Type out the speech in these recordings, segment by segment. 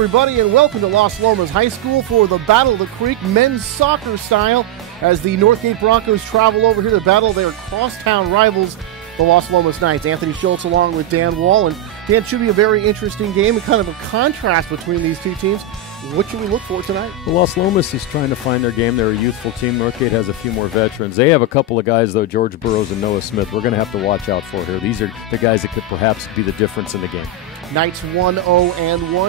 everybody, and welcome to Los Lomas High School for the Battle of the Creek men's soccer style as the Northgate Broncos travel over here to battle their crosstown rivals, the Los Lomas Knights. Anthony Schultz along with Dan Wall, and Dan, should be a very interesting game and kind of a contrast between these two teams. What should we look for tonight? Well, Los Lomas is trying to find their game. They're a youthful team. Northgate has a few more veterans. They have a couple of guys, though, George Burrows and Noah Smith, we're going to have to watch out for here. These are the guys that could perhaps be the difference in the game. Knights 1-0-1,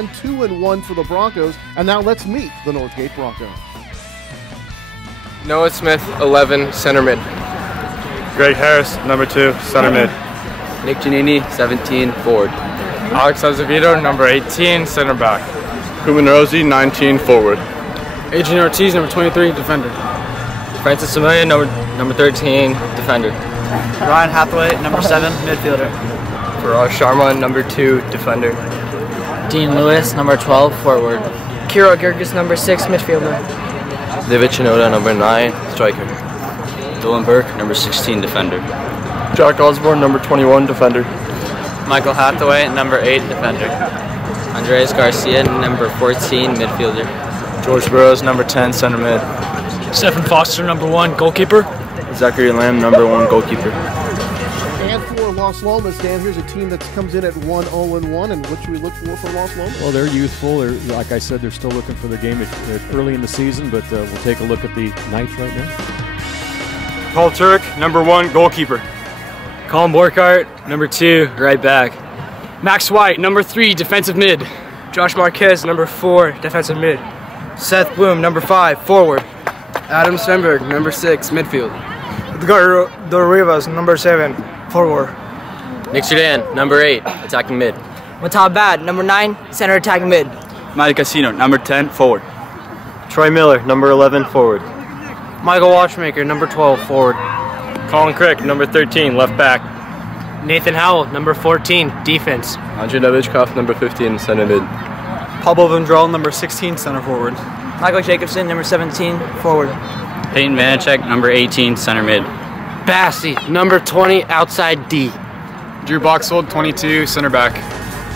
2-1 for the Broncos. And now let's meet the Northgate Broncos. Noah Smith, 11, center mid. Greg Harris, number 2, center mid. Nick Giannini, 17, forward. Alex Azevedo, number 18, center back. Kuman Rosie, 19, forward. Adrian Ortiz, number 23, defender. Francis Samoya, number 13, defender. Ryan Hathaway, number 7, midfielder. Faraj Sharma, number 2, defender. Dean Lewis, number 12, forward. Kiro Gergis, number 6, midfielder. David Chinoda, number 9, striker. Dylan Burke, number 16, defender. Jack Osborne, number 21, defender. Michael Hathaway, number 8, defender. Andres Garcia, number 14, midfielder. George Burrows, number 10, center mid. Stephen Foster, number 1, goalkeeper. Zachary Lamb, number 1, goalkeeper. And for Los Lomas, Dan, here's a team that comes in at 1-0-1, and what should we look for Los Lomas? Well, they're youthful. Like I said, they're still looking for the game early in the season, but we'll take a look at the Knights right now. Paul Turk, number 1, goalkeeper. Colin Borkart, number 2, right back. Max White, number 3, defensive mid. Josh Marquez, number 4, defensive mid. Seth Bloom, number 5, forward. Adam Stenberg, number 6, midfield. Edgar Rivas, number 7, forward. Nick Sudan, number 8, attacking mid. Matab Bad, number 9, center attacking mid. Mike Casino, number 10, forward. Troy Miller, number 11, forward. Michael Watchmaker, number 12, forward. Colin Crick, number 13, left back. Nathan Howell, number 14, defense. Andrei Novichkov, number 15, center mid. Pablo Vendrell, number 16, center forward. Michael Jacobson, number 17, forward. Peyton Vanacek, number 18, center mid. Bassie, number 20, outside D. Drew Boxwold, 22, center back.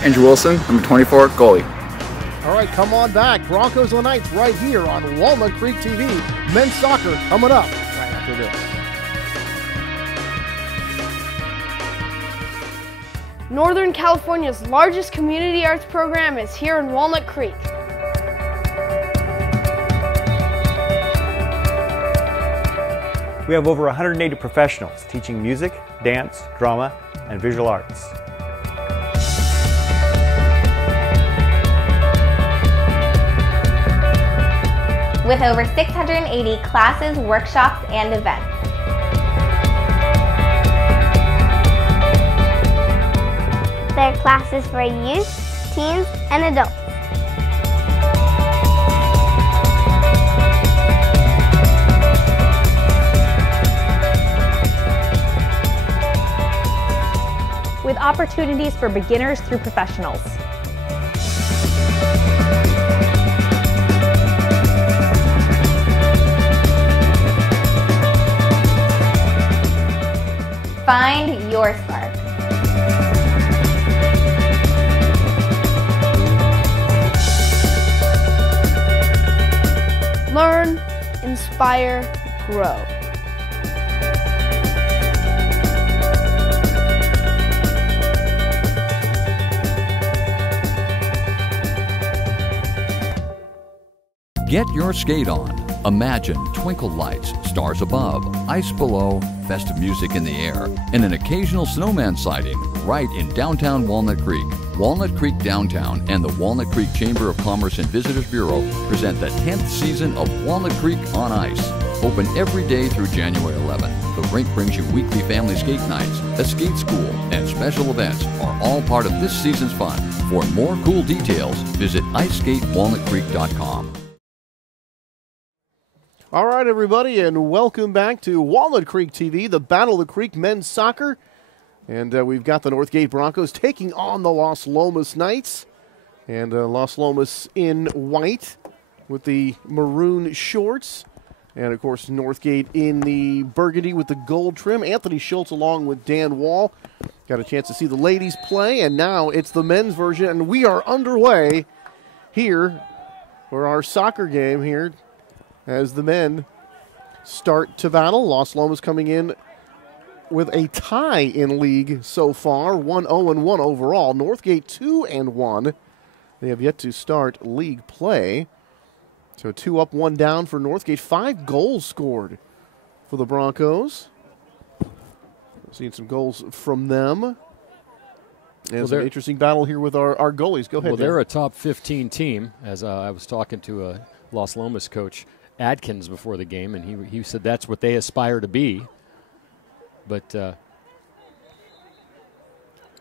Andrew Wilson, number 24, goalie. All right, come on back. Broncos and Knights right here on Walnut Creek TV. Men's soccer coming up right after this. Northern California's largest community arts program is here in Walnut Creek. We have over 180 professionals teaching music, dance, drama, and visual arts. With over 680 classes, workshops, and events. There are classes for youth, teens, and adults. With opportunities for beginners through professionals. Find your spark. Learn, inspire, grow. Get your skate on. Imagine twinkle lights, stars above, ice below, festive music in the air, and an occasional snowman sighting right in downtown Walnut Creek. Walnut Creek Downtown and the Walnut Creek Chamber of Commerce and Visitors Bureau present the 10th season of Walnut Creek on Ice. Open every day through January 11th. The rink brings you weekly family skate nights, a skate school, and special events are all part of this season's fun. For more cool details, visit iceskatewalnutcreek.com. All right, everybody, and welcome back to Walnut Creek TV, the Battle of the Creek men's soccer. And we've got the Northgate Broncos taking on the Los Lomas Knights. And Los Lomas in white with the maroon shorts. And, of course, Northgate in the burgundy with the gold trim. Anthony Schultz along with Dan Wall. Got a chance to see the ladies play, and now it's the men's version. And we are underway here for our soccer game here as the men start to battle. Los Lomas coming in with a tie in league so far, 1-0-1 overall. Northgate 2-1. They have yet to start league play. So 2 up, 1 down for Northgate. 5 goals scored for the Broncos. Seeing some goals from them. And it's an interesting battle here with our goalies. Go ahead. Well, Dan. they're a top 15 team, as I was talking to a Los Lomas coach, Adkins, before the game, and he said that's what they aspire to be. But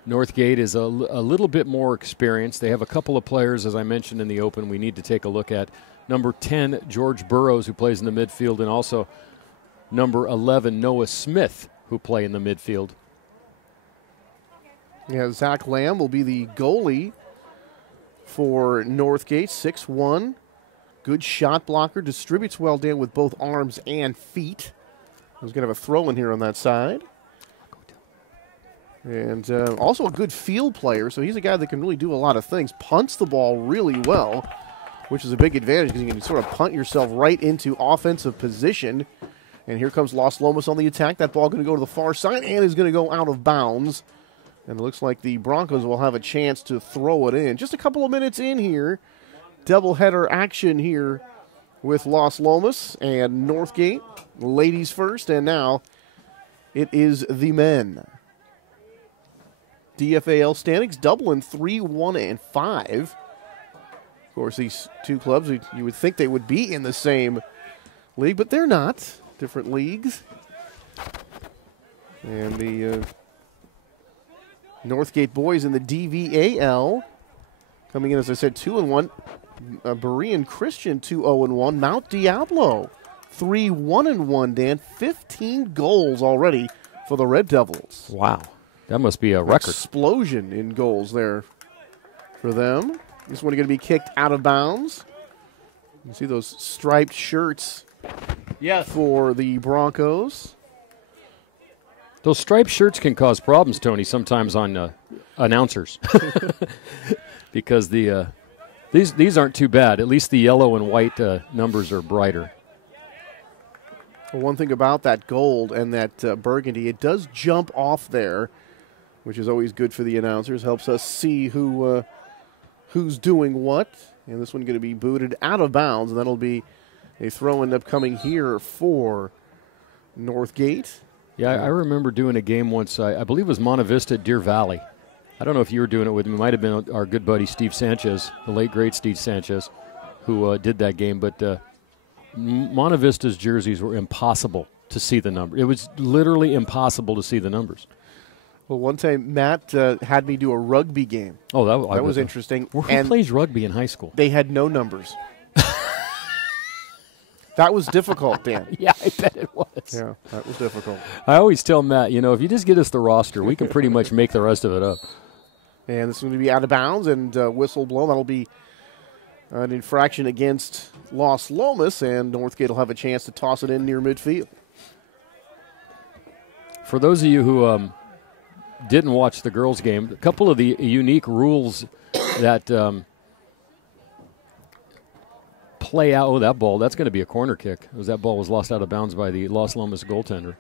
Northgate is a little bit more experienced. They have a couple of players, as I mentioned in the open, we need to take a look at. Number 10, George Burrows, who plays in the midfield, and also number 11, Noah Smith, who play in the midfield. Yeah, Zach Lamb will be the goalie for Northgate, 6'1". Good shot blocker, distributes well down with both arms and feet. He's going to have a throw in here on that side. And also a good field player, so he's a guy that can really do a lot of things. Punts the ball really well, which is a big advantage because you can sort of punt yourself right into offensive position. And here comes Los Lomas on the attack. That ball going to go to the far side and is going to go out of bounds. And it looks like the Broncos will have a chance to throw it in. Just a couple of minutes in here. Doubleheader action here with Los Lomas and Northgate. Ladies first, and now it is the men. DFAL standings, Dublin 3-1-5. Of course, these two clubs, you would think they would be in the same league, but they're not. Different leagues. And the Northgate boys in the DVAL coming in, as I said, 2-1. Berean Christian 2-0-1. Mount Diablo 3-1-1. Dan, 15 goals already for the Red Devils. Wow, that must be a record. Explosion in goals there for them. This one going to be kicked out of bounds. You see those striped shirts. Yes. For the Broncos. Those striped shirts can cause problems, Tony, sometimes on announcers. Because these aren't too bad. At least the yellow and white numbers are brighter. Well, one thing about that gold and that burgundy, it does jump off there, which is always good for the announcers. Helps us see who's doing what. And this one going to be booted out of bounds, and that'll be a throw end up coming here for Northgate. Yeah, I remember doing a game once. I believe it was Monte Vista, Deer Valley. I don't know if you were doing it with me. It might have been our good buddy Steve Sanchez, the late, great Steve Sanchez, who did that game. But Monte Vista's jerseys were impossible to see the number. It was literally impossible to see the numbers. Well, one time Matt had me do a rugby game. Oh, that was interesting. Who plays rugby in high school? They had no numbers. That was difficult, Dan. Yeah, I bet it was. Yeah, that was difficult. I always tell Matt, if you just get us the roster, we can pretty much make the rest of it up. And this is going to be out of bounds and whistle blown. That'll be an infraction against Los Lomas, and Northgate will have a chance to toss it in near midfield. For those of you who didn't watch the girls' game, a couple of the unique rules that play out. Oh, that ball, that's going to be a corner kick. That ball was lost out of bounds by the Los Lomas goaltender.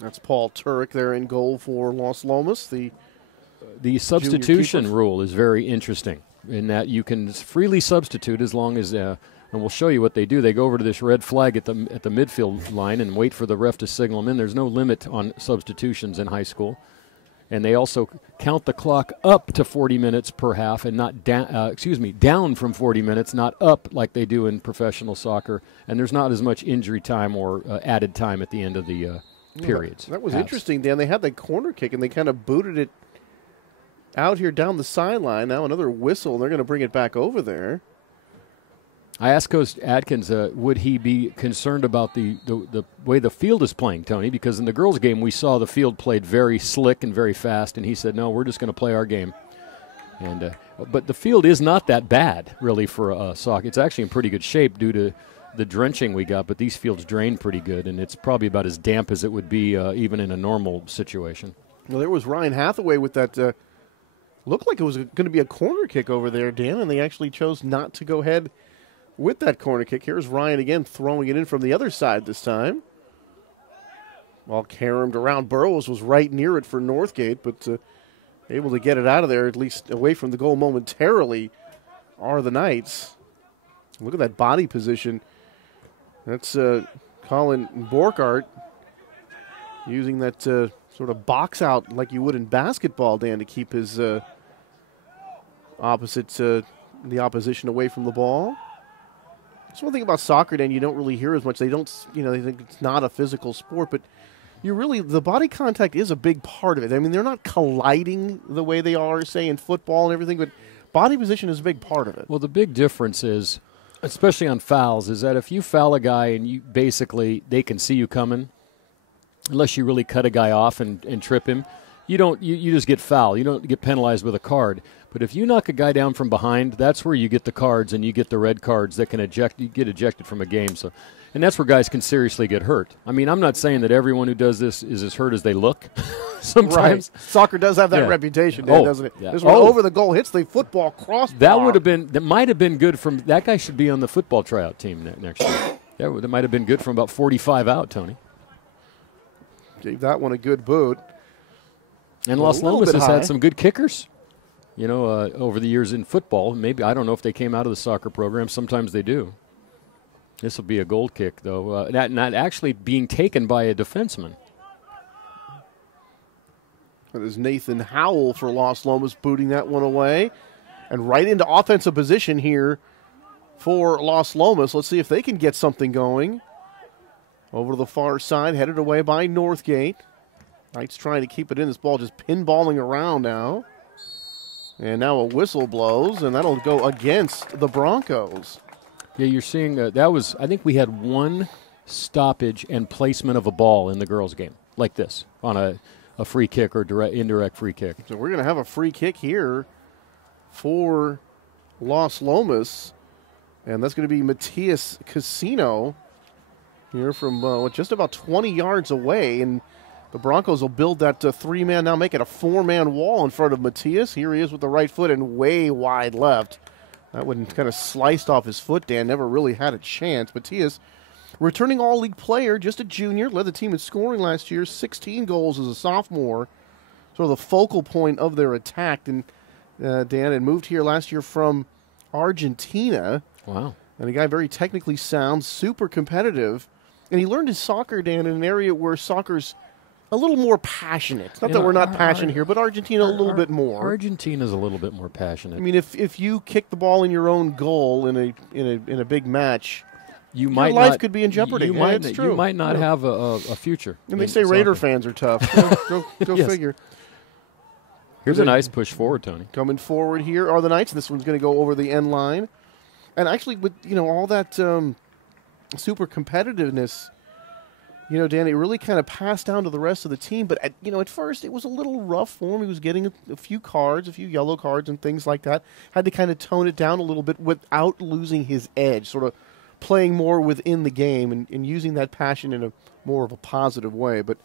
That's Paul Turek there in goal for Los Lomas. The substitution rule is very interesting in that you can freely substitute as long as, and we'll show you what they do. They go over to this red flag at the midfield line and wait for the ref to signal them in. There's no limit on substitutions in high school. And they also count the clock up to 40 minutes per half and not down from 40 minutes, not up like they do in professional soccer. And there's not as much injury time or added time at the end of the periods. That was interesting, Dan. They had the corner kick, and they kind of booted it out here down the sideline. Now another whistle, and they're going to bring it back over there. I asked Coach Adkins, would he be concerned about the way the field is playing, Tony? Because in the girls' game, we saw the field played very slick and very fast, and he said, no, we're just going to play our game. And but the field is not that bad, really, for soccer. It's actually in pretty good shape due to the drenching we got, but these fields drain pretty good, and it's probably about as damp as it would be even in a normal situation. Well, there was Ryan Hathaway with that Looked like it was going to be a corner kick over there, Dan, and they actually chose not to go ahead with that corner kick. Here's Ryan again throwing it in from the other side this time. All caromed around. Burrows was right near it for Northgate, but able to get it out of there, at least away from the goal momentarily, are the Knights. Look at that body position. That's Colin Borkart using that sort of box out like you would in basketball, Dan, to keep his the opposition away from the ball. That's one thing about soccer, Dan, you don't really hear as much. They don't, they think it's not a physical sport, but the body contact is a big part of it. I mean, they're not colliding the way they are, say, in football and everything, but body position is a big part of it. Well, the big difference is, especially on fouls, is that if you foul a guy and they can see you coming, unless you really cut a guy off and trip him, you just get fouled. You don't get penalized with a card. But if you knock a guy down from behind, that's where you get the cards, and you get the red cards that can you get ejected from a game. So, and that's where guys can seriously get hurt. I mean, I'm not saying that everyone who does this is as hurt as they look. Sometimes soccer does have that reputation, Dan, doesn't it? Yeah. This one over the goal hits the football crossbar. That might have been good from that guy should be on the football tryout team next year. That might have been good from about 45 out, Tony. Gave that one a good boot. And Los Lomas has had some good kickers. Over the years in football. Maybe, I don't know if they came out of the soccer program. Sometimes they do. This will be a goal kick, though. Not actually being taken by a defenseman. That is Nathan Howell for Los Lomas booting that one away. And right into offensive position here for Los Lomas. Let's see if they can get something going. Over to the far side, headed away by Northgate. Knights trying to keep it in. This ball just pinballing around now. And now a whistle blows, and that'll go against the Broncos. Yeah, you're seeing that was, I think we had one stoppage and placement of a ball in the girls' game, like this, on a free kick or indirect free kick. So we're going to have a free kick here for Los Lomas, and that's going to be Matias Casino here from just about 20 yards away, and the Broncos will build that three-man, now make it a four-man wall in front of Matias. Here he is with the right foot and way wide left. That one kind of sliced off his foot, Dan. Never really had a chance. Matias, returning all-league player, just a junior, led the team in scoring last year, 16 goals as a sophomore. Sort of the focal point of their attack. And Dan had moved here last year from Argentina. Wow. And a guy very technically sound, super competitive. And he learned his soccer, Dan, in an area where soccer's a little more passionate. Not that we're not passionate here, but Argentina a little bit more. Argentina's a little bit more passionate. I mean, if you kick the ball in your own goal in a big match, your life could be in jeopardy. It's true. You might not have a future. And they say Raider fans are tough. Go yes. figure. Here's a nice push forward, Tony. Coming forward here are the Knights. This one's going to go over the end line. And actually, with all that super competitiveness, Dan, it really kind of passed down to the rest of the team. But, at first it was a little rough for him. He was getting a few cards, a few yellow cards and things like that. Had to kind of tone it down a little bit without losing his edge, sort of playing more within the game and using that passion in a more of a positive way. But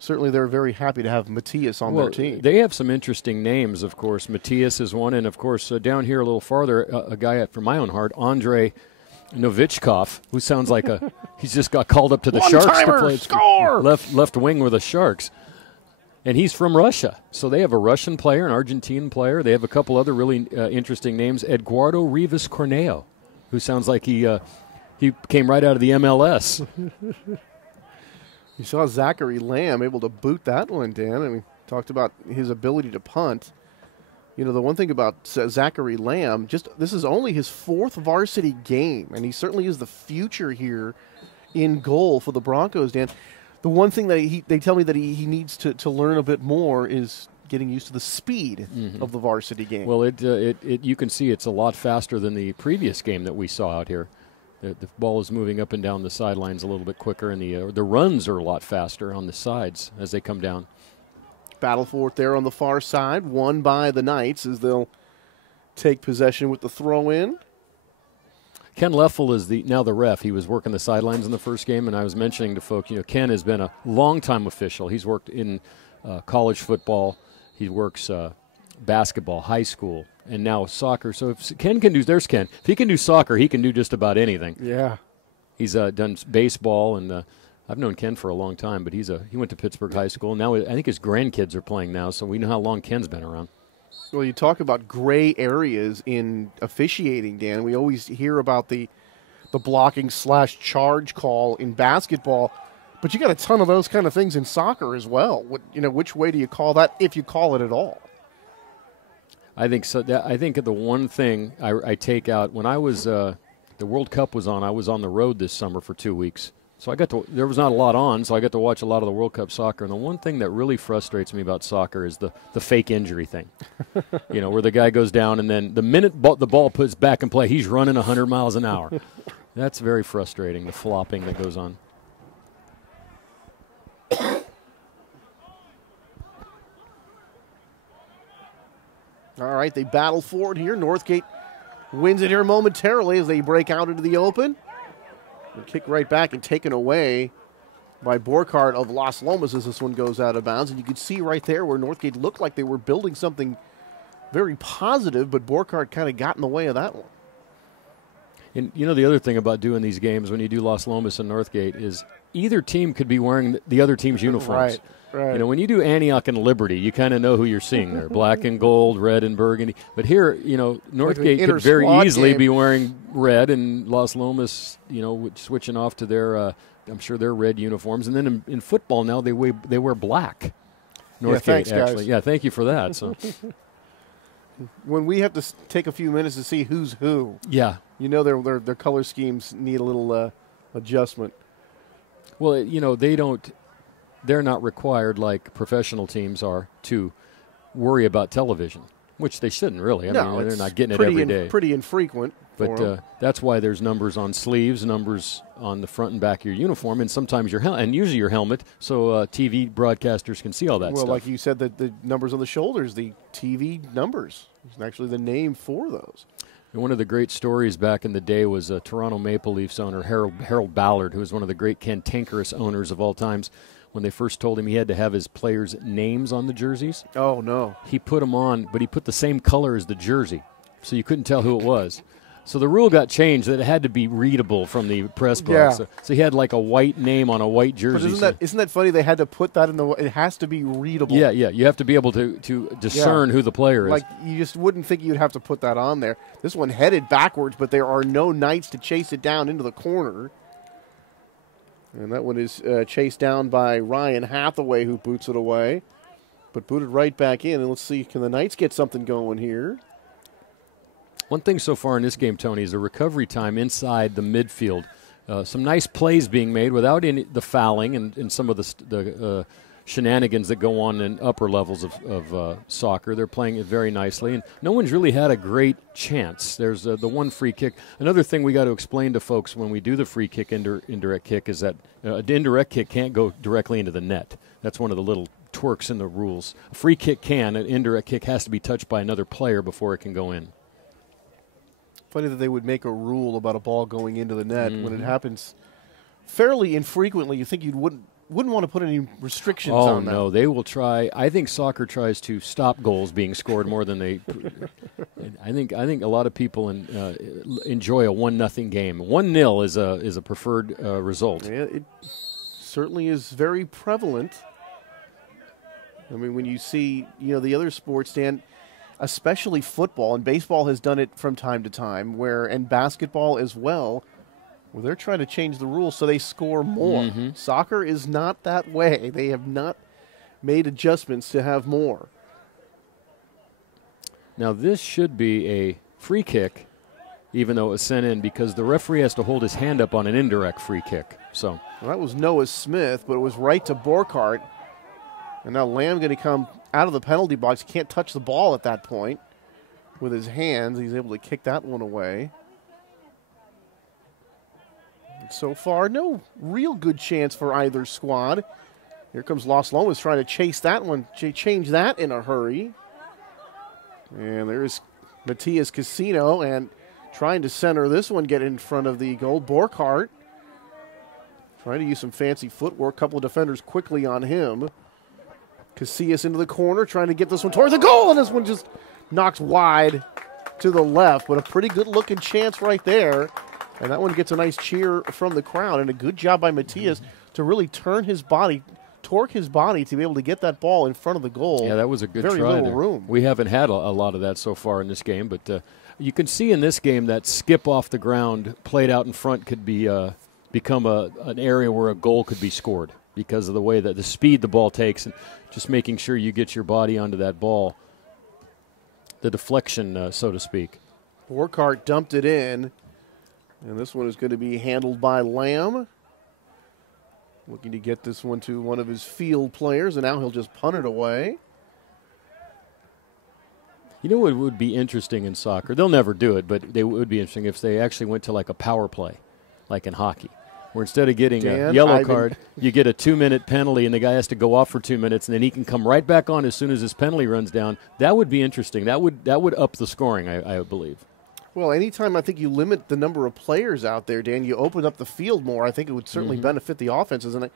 certainly they're very happy to have Matias on their team. They have some interesting names, of course. Matias is one. And, of course, down here a little farther, a guy from my own heart, Andre Novichkov, who sounds like he's just got called up to the Sharks to play score! left wing with the Sharks. And he's from Russia. So they have a Russian player, an Argentine player. They have a couple other really interesting names. Eduardo Rivas Corneo, who sounds like he came right out of the MLS. You saw Zachary Lamb able to boot that one, Dan. I mean, talked about his ability to punt. The one thing about Zachary Lamb, this is only his fourth varsity game, and he certainly is the future here in goal for the Broncos, Dan. The one thing that they tell me that he needs to learn a bit more is getting used to the speed of the varsity game. Well, you can see it's a lot faster than the previous game that we saw out here. The ball is moving up and down the sidelines a little bit quicker, and the runs are a lot faster on the sides as they come down. Battle for it there on the far side, won by the Knights as they'll take possession with the throw-in. Ken Leffel is now the ref. He was working the sidelines in the first game, and I was mentioning to folk, Ken has been a long-time official. He's worked in college football. He works basketball, high school, and now soccer. So if Ken can do, there's Ken. If he can do soccer, he can do just about anything. Yeah. He's done baseball, and I've known Ken for a long time, but he went to Pittsburgh High School. Now I think his grandkids are playing now, so we know how long Ken's been around. Well, you talk about gray areas in officiating, Dan. We always hear about the blocking/charge call in basketball, but you got a ton of those kind of things in soccer as well. Which way do you call that, if you call it at all? I think so. I think the one thing I take out when I was the World Cup was on. I was on the road this summer for 2 weeks, so there was not a lot on, so I got to watch a lot of the World Cup soccer. And the one thing that really frustrates me about soccer is the fake injury thing. Where the guy goes down, and then the minute the ball puts back in play, he's running 100 miles an hour. That's very frustrating, the flopping that goes on. All right, they battle forward here. Northgate wins it here momentarily as they break out into the open. And kick right back and taken away by Borkhardt of Las Lomas as this one goes out of bounds. And you can see right there where Northgate looked like they were building something very positive, but Borkhardt kind of got in the way of that one. And the other thing about doing these games when you do Las Lomas and Northgate is either team could be wearing the other team's uniforms. Right. When you do Antioch and Liberty, you kind of know who you're seeing there. Black and gold, red and burgundy. But here, Northgate could very easily be wearing red, and Las Lomas, switching off to their, I'm sure their red uniforms. And then in football now they wear black. Northgate, thanks, actually. guys. Yeah, thank you for that. So. When we have to take a few minutes to see who's who, their color schemes need a little adjustment. Well, they're not required like professional teams are to worry about television, which they shouldn't really. I mean, they're not getting it every day. Pretty infrequent. But that's why there's numbers on sleeves, numbers on the front and back of your uniform, and sometimes and usually your helmet, so TV broadcasters can see all that stuff. Well, like you said, the numbers on the shoulders, the TV numbers, is actually the name for those. And one of the great stories back in the day was Toronto Maple Leafs owner Harold Ballard, who was one of the great cantankerous owners of all times. When they first told him he had to have his players' names on the jerseys. Oh, no. He put them on, but he put the same color as the jersey, so you couldn't tell who it was. So the rule got changed that it had to be readable from the press box. Yeah. So he had like a white name on a white jersey. But isn't that funny? They had to put that in it has to be readable. Yeah. You have to be able to discern who the player is. Like, you just wouldn't think you'd have to put that on there. This one headed backwards, but there are no Knights to chase it down into the corner. And that one is chased down by Ryan Hathaway, who boots it away. But booted right back in. And let's see, can the Knights get something going here? One thing so far in this game, Tony, is the recovery time inside the midfield. Some nice plays being made without the fouling and some of the shenanigans that go on in upper levels of soccer. They're playing it very nicely, and no one's really had a great chance. There's the one free kick. Another thing we got to explain to folks when we do the free kick, indirect kick, is that an indirect kick can't go directly into the net. That's one of the little twerks in the rules. A free kick can. An indirect kick has to be touched by another player before it can go in. Funny that they would make a rule about a ball going into the net when it happens fairly infrequently. You think you wouldn't want to put any restrictions on that. Oh, no, they will try. I think soccer tries to stop goals being scored more than they I think a lot of people enjoy a 1-0 game. 1-0 is a preferred result. Yeah, it certainly is very prevalent. I mean, when you see, the other sports, Dan, especially football, and baseball has done it from time to time, and basketball as well, where they're trying to change the rules so they score more. Mm-hmm. Soccer is not that way. They have not made adjustments to have more. Now, this should be a free kick, even though it was sent in, because the referee has to hold his hand up on an indirect free kick. So that was Noah Smith, but it was right to Borkhardt. And now Lamb going to come out of the penalty box. He can't touch the ball at that point with his hands. He's able to kick that one away. And so far, no real good chance for either squad. Here comes Las Lomas trying to chase that one, change that in a hurry. And there's Matias Casino and trying to center this one, get in front of the goal. Borkhardt trying to use some fancy footwork. Couple of defenders quickly on him. Casillas into the corner, trying to get this one towards the goal, and this one just knocks wide to the left, but a pretty good-looking chance right there. And that one gets a nice cheer from the crowd, and a good job by Matias to really torque his body to be able to get that ball in front of the goal. Yeah, that was a good Very try little there. room. We haven't had a lot of that so far in this game, but you can see in this game that skip off the ground played out in front could be become an area where a goal could be scored because of the way that the speed the ball takes and just making sure you get your body onto that ball, the deflection, so to speak. Borkhardt dumped it in, and this one is going to be handled by Lamb. Looking to get this one to one of his field players, and now he'll just punt it away. You know what would be interesting in soccer? They'll never do it, but it would be interesting if they actually went to like a power play, like in hockey, where instead of getting a yellow card, you get a 2-minute penalty, and the guy has to go off for 2 minutes, and then he can come right back on as soon as his penalty runs down. That would be interesting. That would up the scoring, I believe. Well, anytime I think you limit the number of players out there, Dan, you open up the field more. I think it would certainly benefit the offenses, and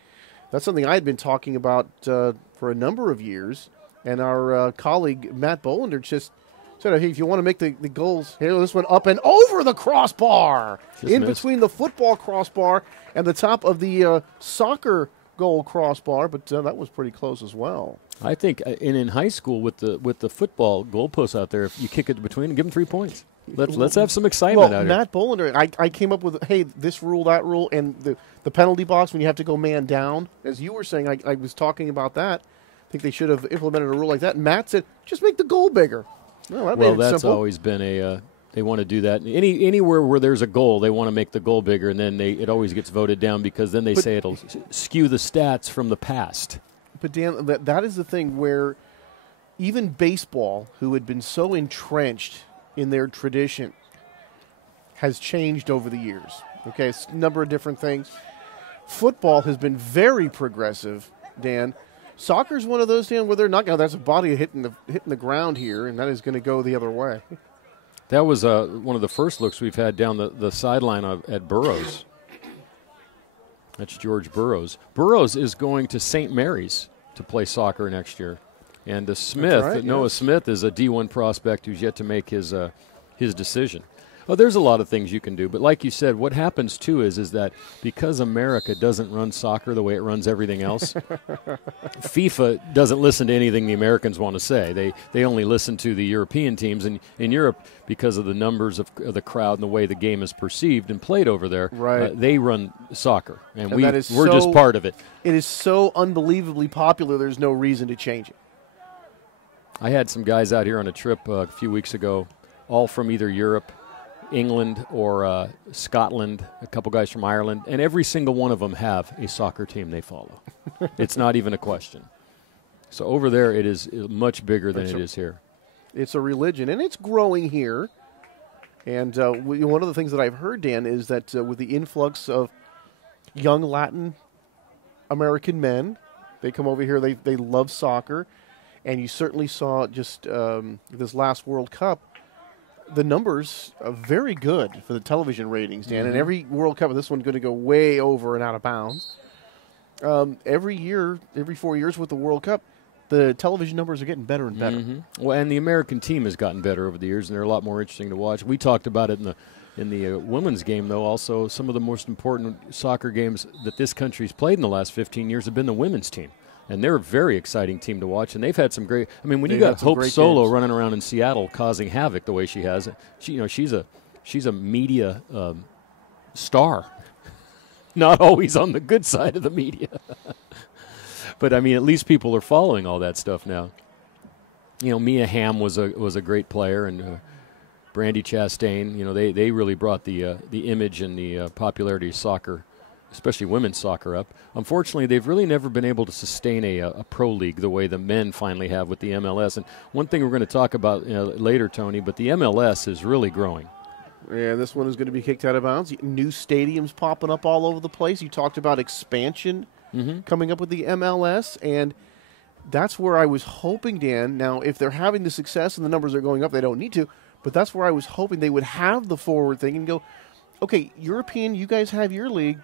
that's something I had been talking about for a number of years. And our colleague Matt Bolander just said, hey, if you want to make the goals, here, this one up and over the crossbar, in between the football crossbar and the top of the soccer goal crossbar, but that was pretty close as well. I think in high school with the football goalposts out there, if you kick it between, give them 3 points. Let's have some excitement out here. Matt Bolander, I came up with, hey, this rule, that rule, and the penalty box when you have to go man down. As you were saying, I was talking about that. I think they should have implemented a rule like that. And Matt said, just make the goal bigger. Well, that's always been they want to do that. Anywhere where there's a goal, they want to make the goal bigger, and then it always gets voted down because then they say it'll skew the stats from the past. But, Dan, that is the thing where even baseball, who had been so entrenched in their tradition, has changed over the years. Okay, it's a number of different things. Football has been very progressive, Dan. Soccer's one of those, Dan, where they're not going to, that's a body hitting the ground here, and that is going to go the other way. That was one of the first looks we've had down the sideline at Burroughs. That's George Burroughs. Burroughs is going to St. Mary's to play soccer next year. And Smith, Noah Smith, is a D1 prospect who's yet to make his decision. Well, there's a lot of things you can do, but like you said, what happens too is that because America doesn't run soccer the way it runs everything else, FIFA doesn't listen to anything the Americans want to say. They only listen to the European teams, and in Europe, because of the numbers of the crowd and the way the game is perceived and played over there, they run soccer, and we're just part of it. It is so unbelievably popular, there's no reason to change it. I had some guys out here on a trip a few weeks ago, all from either Europe, England, or Scotland, a couple guys from Ireland, and every single one of them have a soccer team they follow. It's not even a question. So over there, it is much bigger than it is here. It's a religion, and it's growing here. And one of the things that I've heard, Dan, is that with the influx of young Latin American men, they come over here, they love soccer. And you certainly saw just this last World Cup, the numbers are very good for the television ratings, Dan. And every World Cup, this one's going to go way over and out of bounds. Every year, every 4 years with the World Cup, the television numbers are getting better and better. Well, and the American team has gotten better over the years, and they're a lot more interesting to watch. We talked about it in the women's game, though. Also, some of the most important soccer games that this country's played in the last 15 years have been the women's team. And they're a very exciting team to watch, and they've had some great. I mean, when you got Hope Solo running around in Seattle causing havoc the way she has, she's a media star, not always on the good side of the media. But I mean, at least people are following all that stuff now. You know, Mia Hamm was a great player, and Brandi Chastain. You know, they really brought the image and the popularity of soccer, especially women's soccer, up. Unfortunately, they've really never been able to sustain a pro league the way the men finally have with the MLS. And one thing we're going to talk about later, Tony, but the MLS is really growing. Yeah, this one is going to be kicked out of bounds. New stadiums popping up all over the place. You talked about expansion coming up with the MLS, and that's where I was hoping, Dan. Now, if they're having the success and the numbers are going up, they don't need to, but that's where I was hoping they would have the forward thing and go, okay, European, you guys have your league.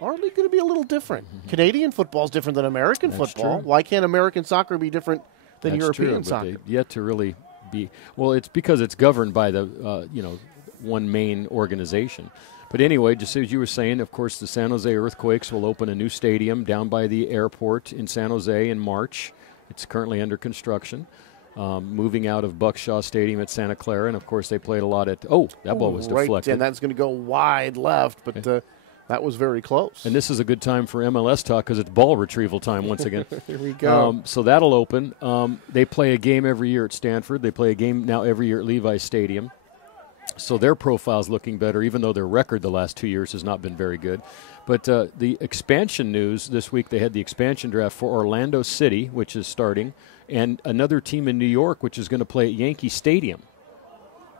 are going to be a little different. Canadian football is different than American football. True. Why can't American soccer be different than That's European true, soccer? But yet to really be it's because it's governed by the one main organization. But anyway, just as you were saying, of course, the San Jose Earthquakes will open a new stadium down by the airport in San Jose in March. It's currently under construction. Moving out of Buckshaw Stadium at Santa Clara, and of course they played a lot at. Oh, that ball was deflected, and that's going to go wide left, but that was very close. And this is a good time for MLS talk because it's ball retrieval time once again. Here we go. So that'll open. They play a game every year at Stanford. They play a game now every year at Levi Stadium. So their profile's looking better, even though their record the last 2 years has not been very good. But the expansion news this week, they had the expansion draft for Orlando City, which is starting, and another team in New York, which is going to play at Yankee Stadium.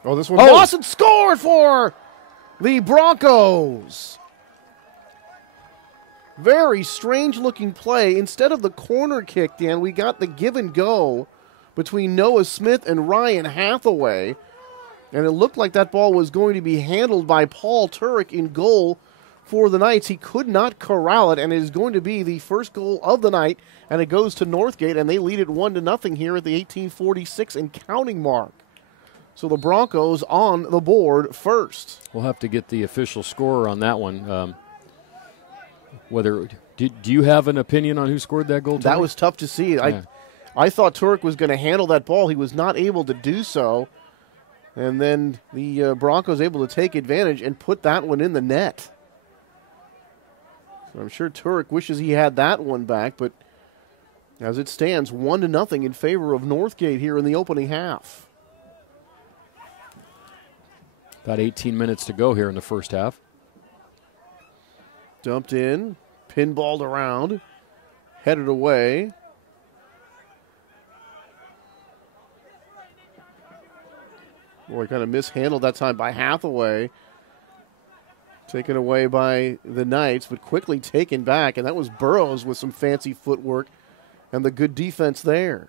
Oh, this one. Lawson scored for the Broncos. Very strange-looking play. Instead of the corner kick, Dan, we got the give and go between Noah Smith and Ryan Hathaway. And it looked like that ball was going to be handled by Paul Turek in goal for the Knights. He could not corral it, and it is going to be the first goal of the night, and it goes to Northgate, and they lead it 1-0 here at the 1846 and counting mark. So the Broncos on the board first. We'll have to get the official scorer on that one. Do you have an opinion on who scored that goal? That was tough to see. Yeah. I thought Turek was going to handle that ball. He was not able to do so. And then the Broncos able to take advantage and put that one in the net. So I'm sure Turek wishes he had that one back, but as it stands, 1-0 in favor of Northgate here in the opening half. About 18 minutes to go here in the first half. Dumped in, pinballed around, headed away. Boy, kind of mishandled that time by Hathaway. Taken away by the Knights, but quickly taken back. And that was Burrows with some fancy footwork and the good defense there.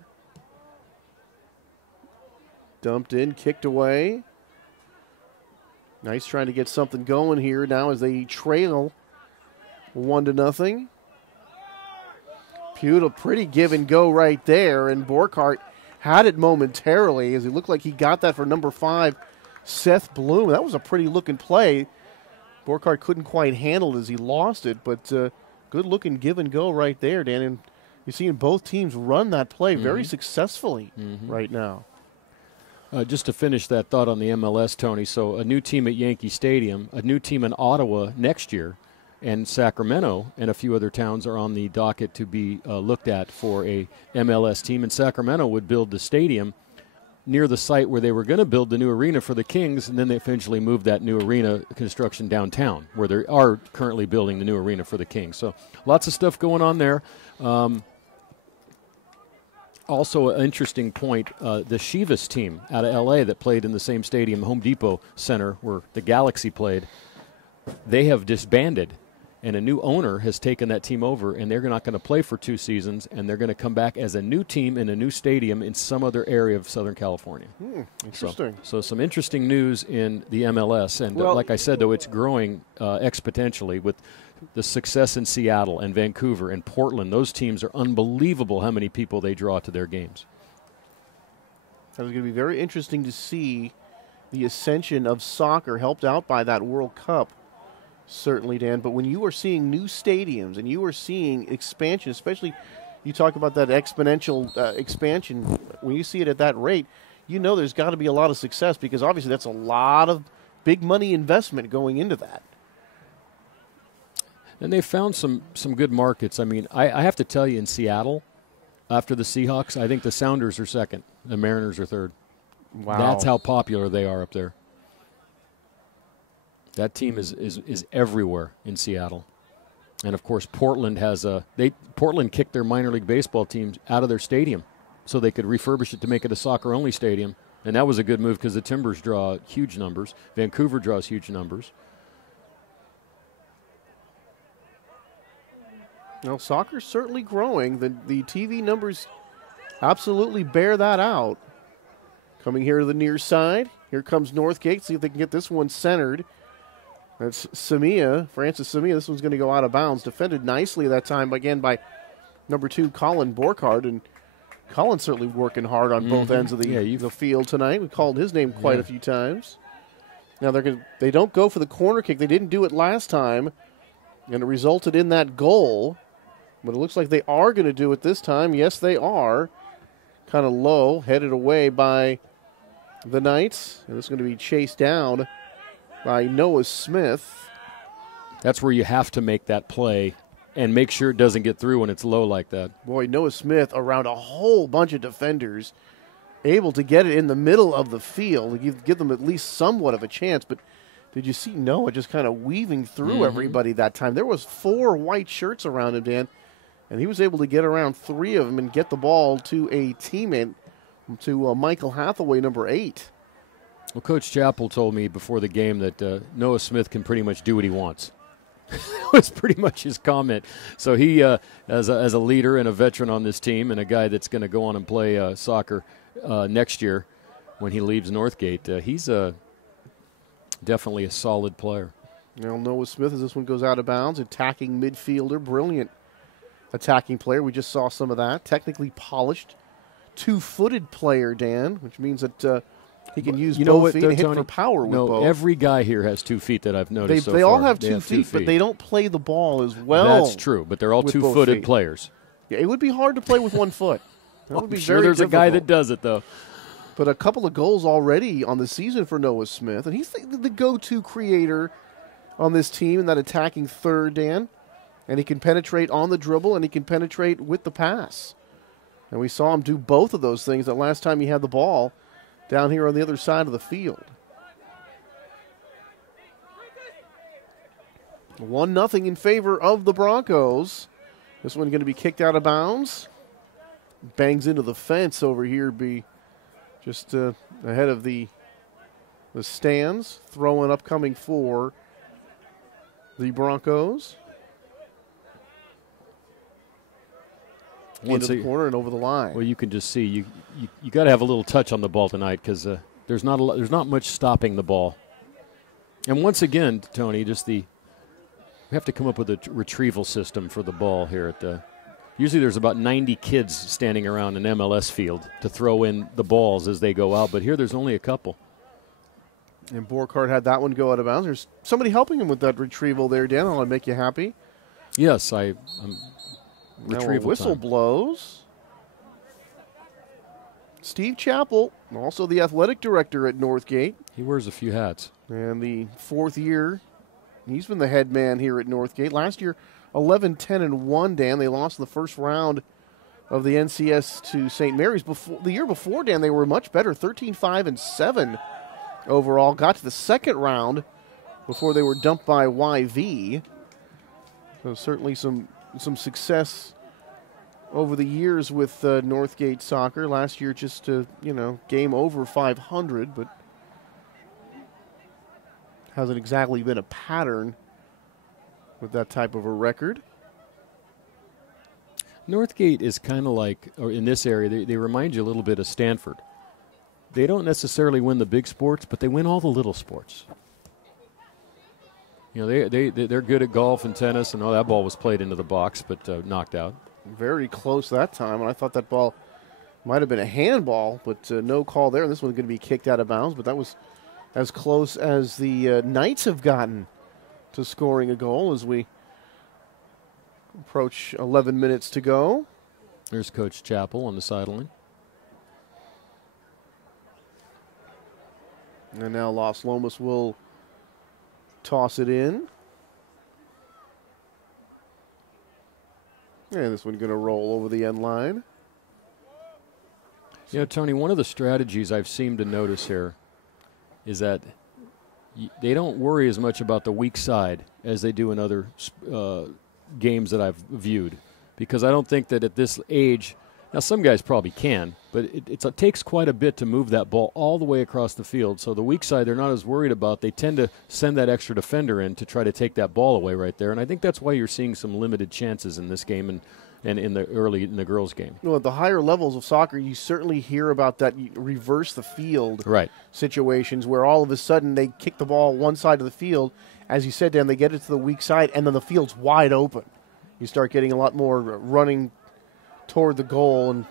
Dumped in, kicked away. Nice trying to get something going here now as they trail 1-0. Beautiful, pretty give and go right there. And Borkhardt had it momentarily as it looked like he got that for number 5, Seth Bloom. That was a pretty looking play. Borkhardt couldn't quite handle it as he lost it, but good looking give and go right there, Dan. And you're seeing both teams run that play very successfully right now. Just to finish that thought on the MLS, Tony, so a new team at Yankee Stadium, a new team in Ottawa next year, and Sacramento and a few other towns are on the docket to be looked at for a MLS team. And Sacramento would build the stadium near the site where they were going to build the new arena for the Kings, and then they eventually moved that new arena construction downtown where they are currently building the new arena for the Kings. So lots of stuff going on there. Also an interesting point, the Chivas team out of L.A. that played in the same stadium, Home Depot Center, where the Galaxy played, they have disbanded. And a new owner has taken that team over, and they're not going to play for 2 seasons, and they're going to come back as a new team in a new stadium in some other area of Southern California. Interesting. So some interesting news in the MLS. And like I said, though, it's growing exponentially with the success in Seattle and Vancouver and Portland. Those teams are unbelievable how many people they draw to their games. It's going to be very interesting to see the ascension of soccer helped out by that World Cup. Certainly, Dan, but when you are seeing new stadiums and you are seeing expansion, especially you talk about that exponential expansion, when you see it at that rate, you know there's got to be a lot of success because obviously that's a lot of big money investment going into that. And they found some good markets. I mean, I have to tell you, in Seattle, after the Seahawks, I think the Sounders are second, the Mariners are third. Wow. That's how popular they are up there. That team is everywhere in Seattle. And, of course, Portland Portland kicked their minor league baseball teams out of their stadium so they could refurbish it to make it a soccer-only stadium. And that was a good move because the Timbers draw huge numbers. Vancouver draws huge numbers. Well, soccer's certainly growing. The TV numbers absolutely bear that out. Coming here to the near side. Here comes Northgate. See if they can get this one centered. That's Samia, Francis Samia. This one's going to go out of bounds. Defended nicely that time, again, by number 2, Colin Borkhardt. And Colin's certainly working hard on both ends of the field tonight. We called his name quite a few times. Now they don't go for the corner kick. They didn't do it last time, and it resulted in that goal. But it looks like they are going to do it this time. Yes, they are. Kind of low, headed away by the Knights. And it's going to be chased down by Noah Smith. That's where you have to make that play and make sure it doesn't get through when it's low like that. Boy, Noah Smith around a whole bunch of defenders, able to get it in the middle of the field, give them at least somewhat of a chance. But did you see Noah just kind of weaving through everybody that time? There was 4 white shirts around him, Dan, and he was able to get around 3 of them and get the ball to a teammate, to Michael Hathaway, number 8. Well, Coach Chappell told me before the game that Noah Smith can pretty much do what he wants. That was pretty much his comment. So he, as a leader and a veteran on this team and a guy that's going to go on and play soccer next year when he leaves Northgate, he's definitely a solid player. Now Noah Smith, as this one goes out of bounds, attacking midfielder, brilliant attacking player. We just saw some of that. Technically polished, 2-footed player, Dan, which means that he can use both feet and hit for power with both. Every guy here has 2 feet that I've noticed so far. They all have 2 feet, but they don't play the ball as well. That's true, but they're all 2-footed players. Yeah, it would be hard to play with 1 foot. That would be sure very there's difficult. a guy that does it, though. But a couple of goals already on the season for Noah Smith, and he's the go-to creator on this team in that attacking third, Dan. And he can penetrate on the dribble, and he can penetrate with the pass. And we saw him do both of those things the last time he had the ball down here on the other side of the field. 1-0 in favor of the Broncos. This one going to be kicked out of bounds. Bangs into the fence over here, be just ahead of the stands. Throwing upcoming for the Broncos. Into the corner and over the line. Well, you can just see you got to have a little touch on the ball tonight because there's not much stopping the ball. And once again, Tony, we have to come up with a retrieval system for the ball here at the. Usually, there's about 90 kids standing around an MLS field to throw in the balls as they go out, but here there's only a couple. And Borkhardt had that one go out of bounds. There's somebody helping him with that retrieval there, Dan. I'll make you happy. Yes, I'm. Now a whistle blows. Steve Chappell, also the athletic director at Northgate. He wears a few hats. And the 4th year, he's been the head man here at Northgate. Last year, 11-10-1, Dan. They lost the first round of the NCS to St. Mary's. The year before, Dan, they were much better, 13-5-7 overall. Got to the second round before they were dumped by YV. So certainly some success over the years with Northgate soccer. Last year just game over 500, but hasn't exactly been a pattern with that type of a record. Northgate is kind of like, or in this area, they remind you a little bit of Stanford. They don't necessarily win the big sports, but they win all the little sports. You know, they're good at golf and tennis, and that ball was played into the box, but knocked out. Very close that time, and I thought that ball might have been a handball, but no call there. And this one's going to be kicked out of bounds, but that was as close as the Knights have gotten to scoring a goal as we approach 11 minutes to go. There's Coach Chappell on the sideline. And now Los Lomas will toss it in. And this one going to roll over the end line. You know, Tony, one of the strategies I've seemed to notice here is that they don't worry as much about the weak side as they do in other games that I've viewed. Because I don't think that at this age, now some guys probably can, but it takes quite a bit to move that ball all the way across the field. So the weak side they're not as worried about. They tend to send that extra defender in to try to take that ball away right there. And I think that's why you're seeing some limited chances in this game. And and in the girls' game. Well, at the higher levels of soccer, you certainly hear about that reverse the field situations where all of a sudden they kick the ball one side of the field. As you said, Dan, they get it to the weak side, and then the field's wide open. You start getting a lot more running toward the goal, and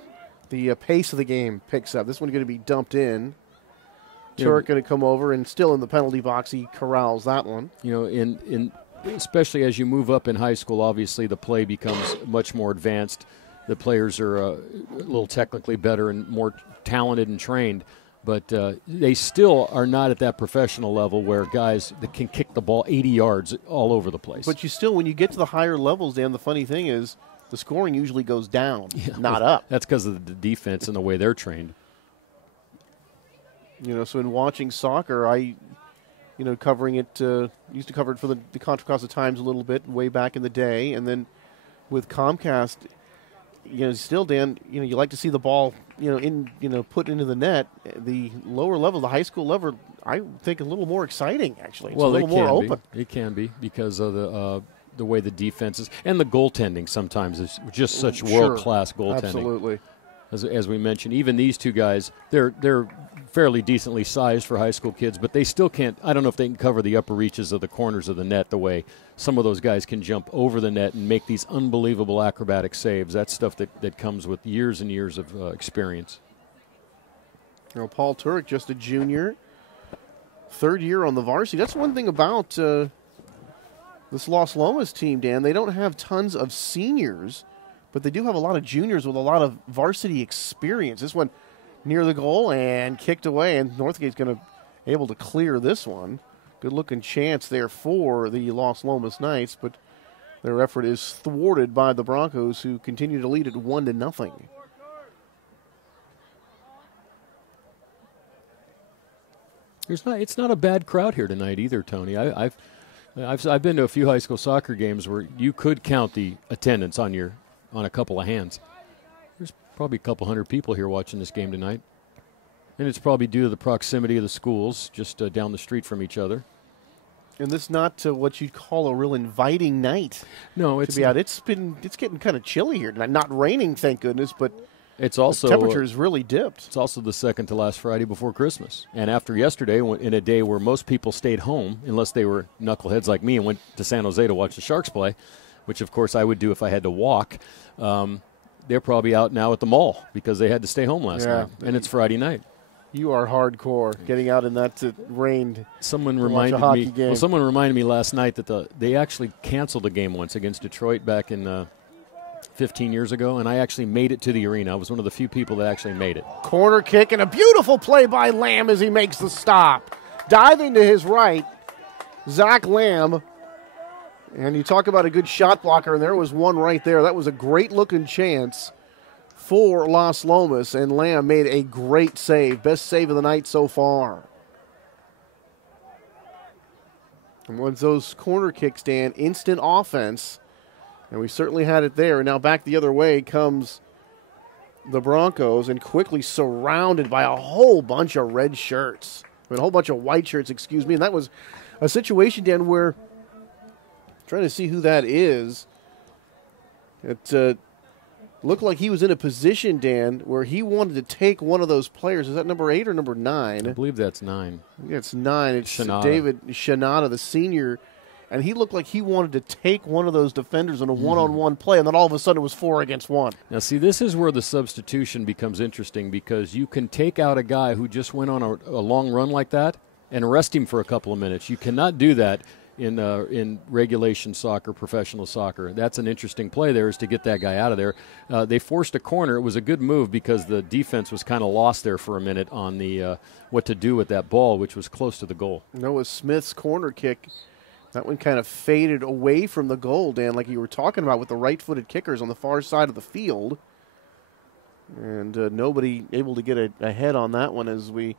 the pace of the game picks up. This one's going to be dumped in. Turk going to come over, and still in the penalty box, he corrals that one. Especially as you move up in high school, obviously the play becomes much more advanced. The players are a little technically better and more talented and trained, but they still are not at that professional level where guys that can kick the ball 80 yards all over the place. But when you get to the higher levels, Dan, the funny thing is the scoring usually goes down, not up. That's because of the defense and the way they're trained. So in watching soccer, covering it, used to cover it for the Contra Costa Times a little bit way back in the day. And then with Comcast, still, Dan, you like to see the ball, put into the net. The lower level, the high school level, I think a little more exciting, actually. It's a little more open. It can be because of the way the defense is. And the goaltending sometimes is just such world-class goaltending. Absolutely. As we mentioned, even these two guys, they're fairly decently sized for high school kids, but they still can't. I don't know if they can cover the upper reaches of the corners of the net the way some of those guys can jump over the net and make these unbelievable acrobatic saves. That's stuff that comes with years and years of experience. Paul Turek, just a junior, third year on the varsity. That's one thing about this Los Lomas team, Dan. They don't have tons of seniors, but they do have a lot of juniors with a lot of varsity experience. This one near the goal and kicked away, and Northgate's going to able to clear this one. Good-looking chance there for the Los Lomas Knights, but their effort is thwarted by the Broncos, who continue to lead it 1-0. It's not a bad crowd here tonight either, Tony. I've been to a few high school soccer games where you could count the attendance on a couple of hands. There's probably a couple hundred people here watching this game tonight. And it's probably due to the proximity of the schools just down the street from each other. And this not what you'd call a real inviting night. No, it's to be out. It's getting kind of chilly here tonight. Not raining, thank goodness, but it's also the temperature's really dipped. It's also the second to last Friday before Christmas. And after yesterday, in a day where most people stayed home, unless they were knuckleheads like me and went to San Jose to watch the Sharks play, which of course I would do if I had to walk. They're probably out now at the mall because they had to stay home last night, and it's Friday night. You are hardcore getting out in that rain. Someone reminded me last night that they actually canceled a game once against Detroit back in 15 years ago, and I actually made it to the arena. I was one of the few people that actually made it. Corner kick and a beautiful play by Lamb as he makes the stop. Diving to his right, Zach Lamb. And you talk about a good shot blocker, and there was one right there. That was a great-looking chance for Los Lomas, and Lamb made a great save. Best save of the night so far. And once those corner kicks, Dan, instant offense, and we certainly had it there. And now back the other way comes the Broncos, and quickly surrounded by a whole bunch of red shirts. A whole bunch of white shirts, excuse me. And that was a situation, Dan, where trying to see who that is. It looked like he was in a position, Dan, where he wanted to take one of those players. Is that number 8 or number 9? I believe that's 9. Yeah, it's 9. It's Shinada. David Shinada, the senior. And he looked like he wanted to take one of those defenders in a one-on-one play, and then all of a sudden it was 4 against 1. Now, see, this is where the substitution becomes interesting because you can take out a guy who just went on a long run like that and rest him for a couple of minutes. You cannot do that in regulation soccer, professional soccer. That's an interesting play there, is to get that guy out of there. They forced a corner. It was a good move because the defense was kind of lost there for a minute on the what to do with that ball, which was close to the goal. Noah Smith's corner kick, that one kind of faded away from the goal, Dan, like you were talking about with the right-footed kickers on the far side of the field. And nobody able to get a head on that one as we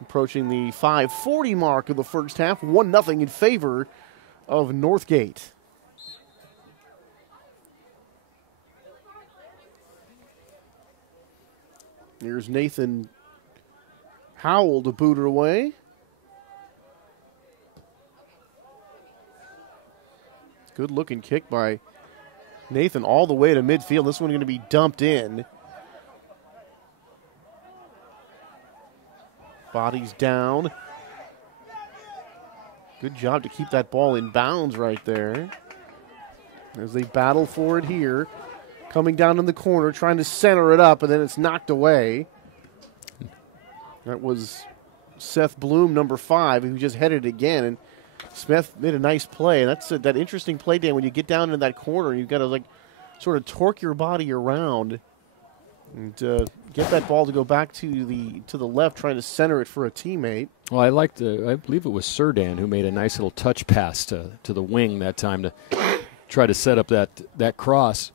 approaching the 5:40 mark of the first half. 1-0 in favor of Northgate. Here's Nathan Howell to boot it away. Good looking kick by Nathan all the way to midfield. This one going to be dumped in. Bodies down. Good job to keep that ball in bounds right there. As they battle for it here. Coming down in the corner, trying to center it up, and then it's knocked away. That was Seth Bloom, number 5, who just headed it again. And Smith made a nice play. That's that interesting play, Dan, when you get down in that corner, you've got to like sort of torque your body around and get that ball to go back to the left, trying to center it for a teammate. Well, I believe it was Serdan who made a nice little touch pass to the wing that time to try to set up that cross.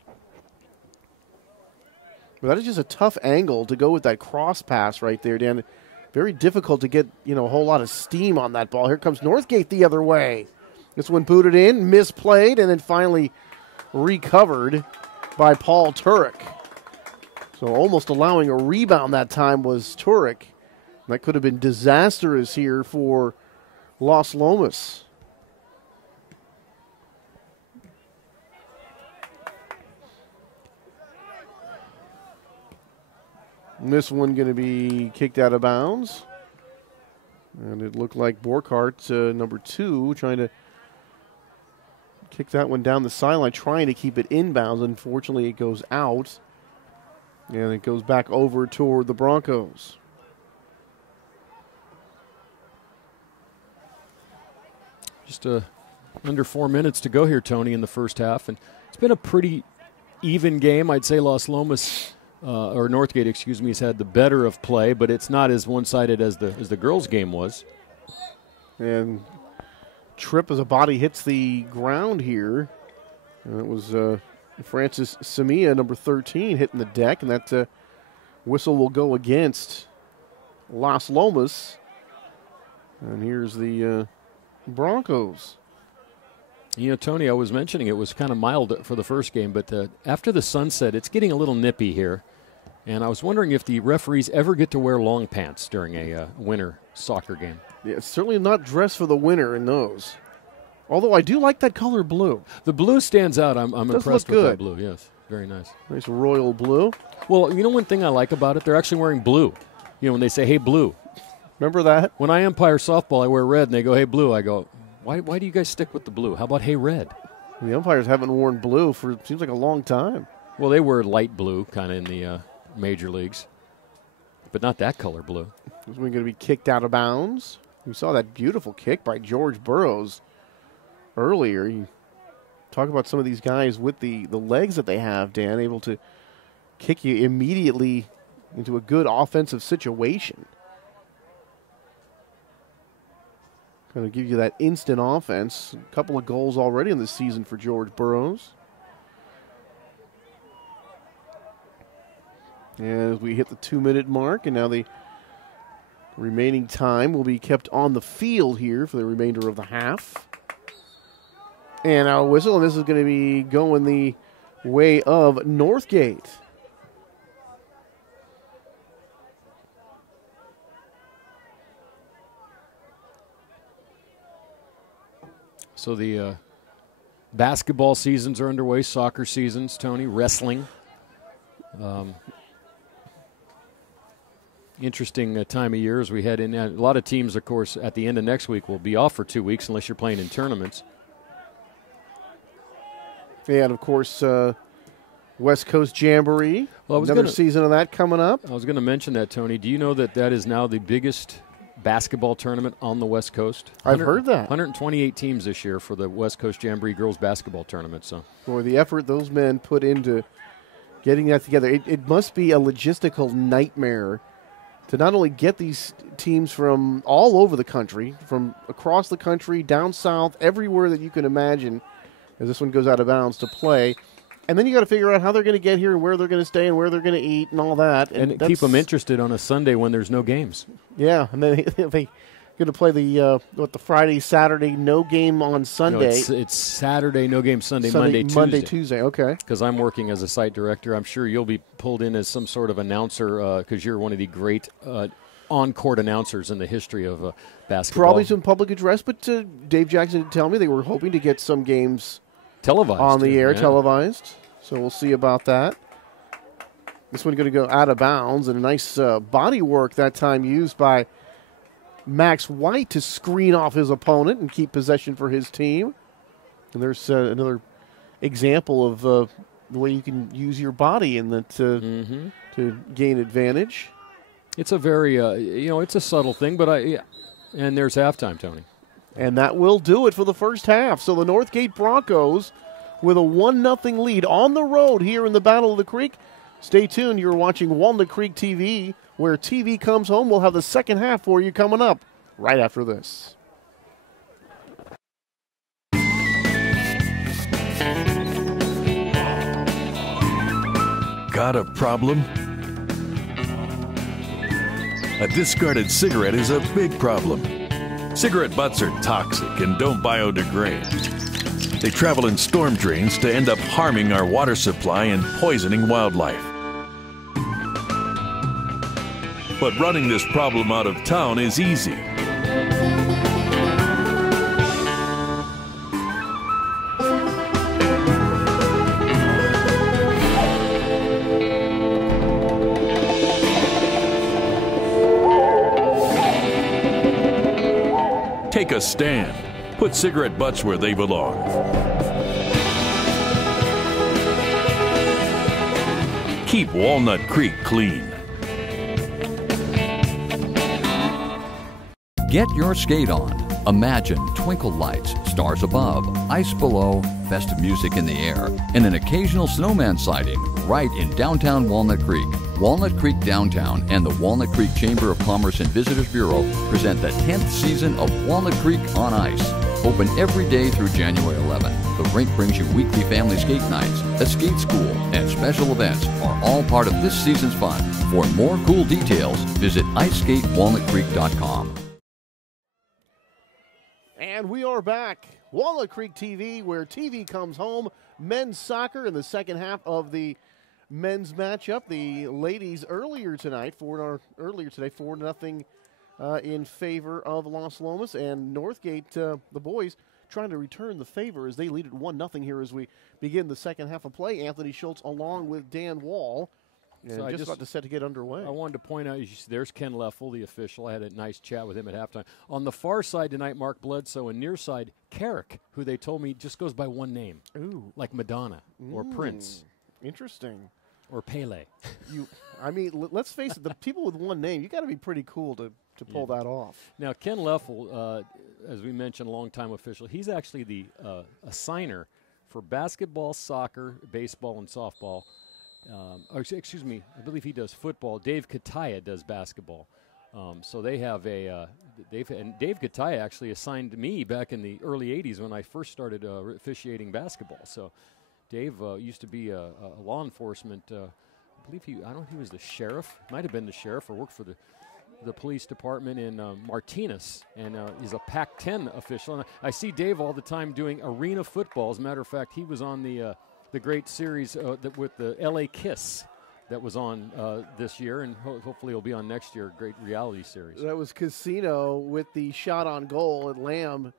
Well, that is just a tough angle to go with that cross pass right there, Dan. Very difficult to get, a whole lot of steam on that ball. Here comes Northgate the other way. This one booted in, misplayed, and then finally recovered by Paul Turek. So almost allowing a rebound that time was Turek. That could have been disastrous here for Los Lomas. And this one going to be kicked out of bounds. And it looked like Borkart, number 2, trying to kick that one down the sideline, trying to keep it inbounds. Unfortunately, it goes out. And it goes back over toward the Broncos. Just under 4 minutes to go here, Tony, in the first half. And it's been a pretty even game. I'd say Los Lomas... or Northgate, has had the better of play, but it's not as one-sided as the girls' game was. And trip as a body hits the ground here. And it was Francis Samia, number 13, hitting the deck, and that whistle will go against Las Lomas. And here's the Broncos. Tony, I was mentioning it was kind of mild for the first game, but after the sunset, it's getting a little nippy here. And I was wondering if the referees ever get to wear long pants during a winter soccer game. Yeah, it's certainly not dressed for the winter in those. Although I do like that color blue. The blue stands out. I'm impressed with that blue, yes. Very nice. Nice royal blue. Well, one thing I like about it, they're actually wearing blue. When they say, hey, blue. Remember that? When I umpire softball, I wear red, and they go, hey, blue. I go, why do you guys stick with the blue? How about hey, red? The umpires haven't worn blue for, it seems like, a long time. Well, they wear light blue kind of in the major leagues, but not that color blue. This one going to be kicked out of bounds. We saw that beautiful kick by George Burrows earlier. You talk about some of these guys with the legs that they have, Dan, able to kick you immediately into a good offensive situation. Going to give you that instant offense. A couple of goals already in this season for George Burrows. And as we hit the 2-minute mark, and now the remaining time will be kept on the field here for the remainder of the half. And our whistle, and this is going to be going the way of Northgate. So the basketball seasons are underway, soccer seasons, Tony, wrestling. Interesting time of year as we head in. A lot of teams, of course, at the end of next week will be off for 2 weeks unless you're playing in tournaments. And, of course, West Coast Jamboree. Well, another season of that coming up. I was going to mention that, Tony. Do you know that is now the biggest basketball tournament on the West Coast? I've heard that. 128 teams this year for the West Coast Jamboree girls basketball tournament. So, boy, the effort those men put into getting that together. It must be a logistical nightmare to not only get these teams from all over the country, from across the country, down south, everywhere that you can imagine, as this one goes out of bounds, to play. And then you got to figure out how they're going to get here and where they're going to stay and where they're going to eat and all that. And keep them interested on a Sunday when there's no games. Yeah, and then they going to play the Friday, Saturday, no game on Sunday. No, it's Saturday, no game Sunday, Monday, Tuesday. Okay. Because I'm working as a site director. I'm sure you'll be pulled in as some sort of announcer because you're one of the great on-court announcers in the history of basketball. Probably some public address, but Dave Jackson did tell me they were hoping to get some games televised on the air, yeah. televised. So we'll see about that. This one going to go out of bounds, and a nice body work that time used by Max White to screen off his opponent and keep possession for his team. And there's another example of the way you can use your body in that to gain advantage. It's a very, it's a subtle thing, but and there's halftime, Tony. And that will do it for the first half. So the Northgate Broncos with a 1-0 lead on the road here in the Battle of the Creek. Stay tuned. You're watching Walnut Creek TV, where TV comes home. We'll have the second half for you coming up right after this. Got a problem? A discarded cigarette is a big problem. Cigarette butts are toxic and don't biodegrade. They travel in storm drains to end up harming our water supply and poisoning wildlife. But running this problem out of town is easy. Take a stand. Put cigarette butts where they belong. Keep Walnut Creek clean. Get your skate on. Imagine twinkle lights, stars above, ice below, festive music in the air, and an occasional snowman sighting right in downtown Walnut Creek. Walnut Creek Downtown and the Walnut Creek Chamber of Commerce and Visitors Bureau present the 10th season of Walnut Creek on Ice. Open every day through January 11th. The rink brings you weekly family skate nights, a skate school, and special events are all part of this season's fun. For more cool details, visit iceskatewalnutcreek.com. And we are back. Walnut Creek TV, where TV comes home. Men's soccer in the second half of the men's matchup. The ladies earlier today, 4-0 in favor of Los Lomas, and Northgate, the boys, trying to return the favor as they lead at 1-0 here as we begin the second half of play. Anthony Schultz along with Dan Wall. And so just about to set to get underway. I wanted to point out, there's Ken Leffel, the official. I had a nice chat with him at halftime. On the far side tonight, Mark Bledsoe, and near side, Carrick, who they told me just goes by one name. Ooh. Like Madonna or Prince. Interesting. Or Pele. Let's face it, the people with one name, you got to be pretty cool to pull that off. Now, Ken Leffel, as we mentioned, longtime official, he's actually the assigner for basketball, soccer, baseball, and softball. Excuse me, I believe he does football. Dave Kataya does basketball. So they have and Dave Kataya actually assigned me back in the early 80s when I first started officiating basketball. So Dave used to be a law enforcement, I believe he was the sheriff, might have been the sheriff, or worked for the police department in Martinez, and he's a Pac-10 official. And I see Dave all the time doing arena football. As a matter of fact, he was on the great series with the LA Kiss that was on this year, and hopefully it'll be on next year, great reality series. That was Casino with the shot on goal, and Lamb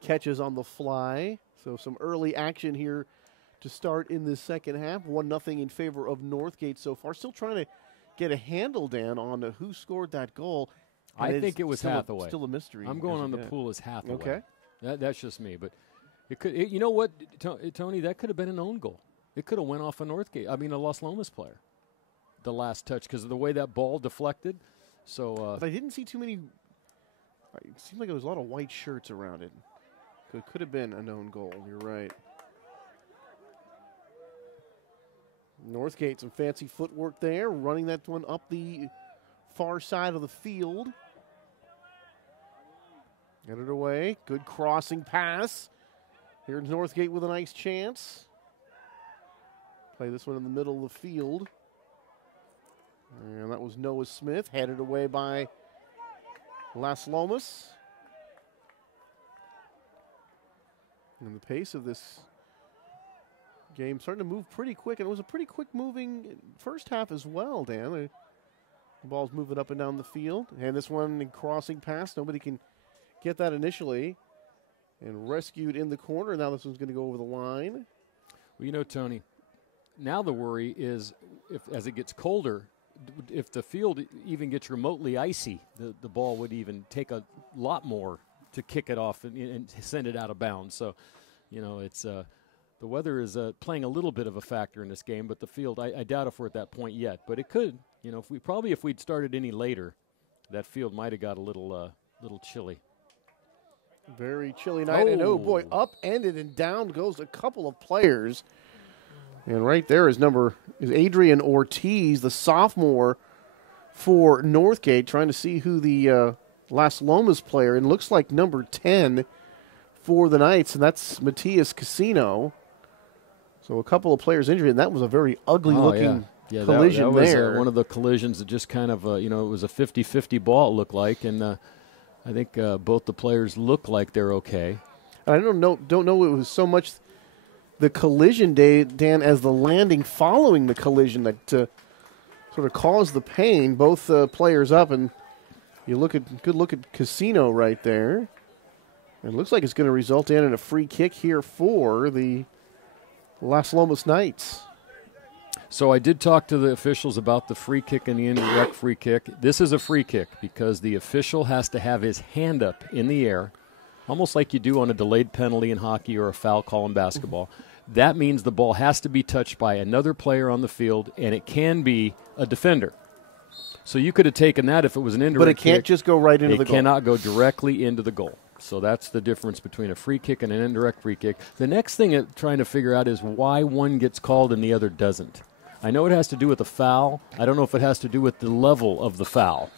catches on the fly. So some early action here to start in the second half. 1-0 in favor of Northgate so far. Still trying to get a handle, Dan, on who scored that goal. I think it was Hathaway. Still a mystery. I'm going on the pool as Hathaway. Okay. That's just me, but you know what, Tony? That could have been an own goal. It could have went off a Los Lomas player. The last touch, because of the way that ball deflected. So, but I didn't see too many. It seemed like there was a lot of white shirts around it. It could have been a known goal. You're right. Northgate, some fancy footwork there, running that one up the far side of the field. Get it away. Good crossing pass. Here's Northgate with a nice chance. Play this one in the middle of the field. And that was Noah Smith, headed away by Las Lomas. And the pace of this game starting to move pretty quick, and it was a pretty quick moving first half as well, Dan. The ball's moving up and down the field. And this one crossing pass, nobody can get that initially. And rescued in the corner. Now this one's going to go over the line. Well, Tony, now the worry is if as it gets colder, if the field even gets remotely icy, the ball would even take a lot more to kick it off and send it out of bounds. So, it's the weather is playing a little bit of a factor in this game, but the field, I doubt if we're at that point yet. But it could, if we'd started any later, that field might have got a little chilly. Very chilly night, and boy, upended and down goes a couple of players. And right there is Adrian Ortiz, the sophomore for Northgate, trying to see who the Las Lomas player, and looks like number 10 for the Knights, and that's Matias Casino. So a couple of players injured, and that was a very ugly-looking collision that was, there. One of the collisions that just kind of, it was a 50-50 ball, it looked like, and I think both the players look like they're okay. I don't know it was so much the collision, Dan, as the landing following the collision that sort of caused the pain. Both players up, and you good look at Casino right there. It looks like it's going to result in a free kick here for the Las Lomas Knights. So I did talk to the officials about the free kick and the indirect free kick. This is a free kick because the official has to have his hand up in the air, almost like you do on a delayed penalty in hockey or a foul call in basketball. That means the ball has to be touched by another player on the field, and it can be a defender. So you could have taken that if it was an indirect kick. But it can't just go right into the goal. It cannot go directly into the goal. So that's the difference between a free kick and an indirect free kick. The next thing I'm trying to figure out is why one gets called and the other doesn't. I know it has to do with the foul. I don't know if it has to do with the level of the foul.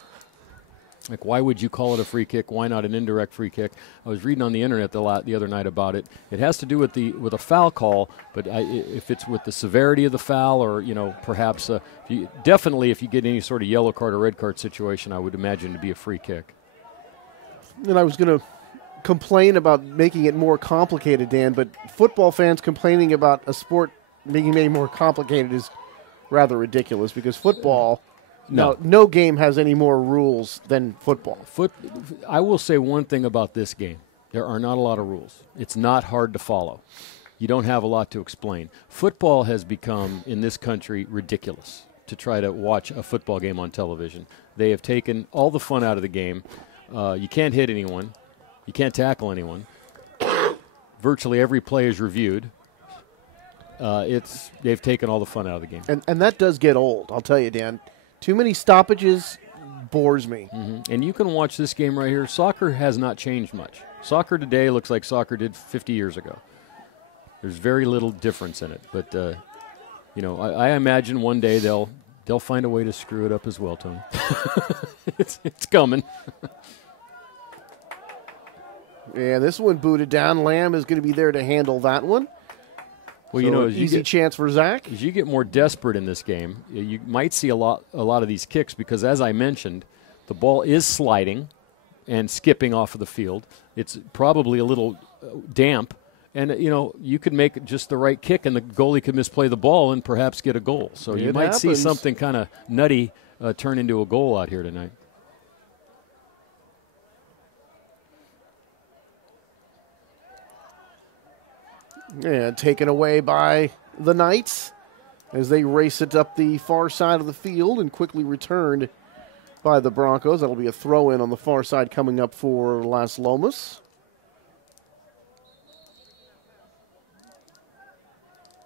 Like, why would you call it a free kick? Why not an indirect free kick? I was reading on the internet the other night about it. It has to do with a foul call, but if it's with the severity of the foul, or perhaps definitely if you get any sort of yellow card or red card situation, I would imagine to be a free kick. And I was going to complain about making it more complicated, Dan, but football fans complaining about a sport making it more complicated is rather ridiculous, because football, no game has any more rules than football. I will say one thing about this game. There are not a lot of rules. It's not hard to follow. You don't have a lot to explain. Football has become, in this country, ridiculous to try to watch a football game on television. They have taken all the fun out of the game. You can't hit anyone. You can't tackle anyone. Virtually every play is reviewed. They've taken all the fun out of the game. And that does get old, I'll tell you, Dan. Too many stoppages bores me. Mm-hmm. And you can watch this game right here. Soccer has not changed much. Soccer today looks like soccer did 50 years ago. There's very little difference in it. But, I imagine one day they'll find a way to screw it up as well, Tony. It's coming. Yeah, this one booted down. Lamb is going to be there to handle that one. Well, so easy chance for Zach. As you get more desperate in this game, you might see a lot of these kicks because, as I mentioned, the ball is sliding and skipping off of the field. It's probably a little damp, and you could make just the right kick, and the goalie could misplay the ball and perhaps get a goal. So you might see something kind of nutty turn into a goal out here tonight. And taken away by the Knights as they race it up the far side of the field, and quickly returned by the Broncos. That'll be a throw-in on the far side coming up for Las Lomas.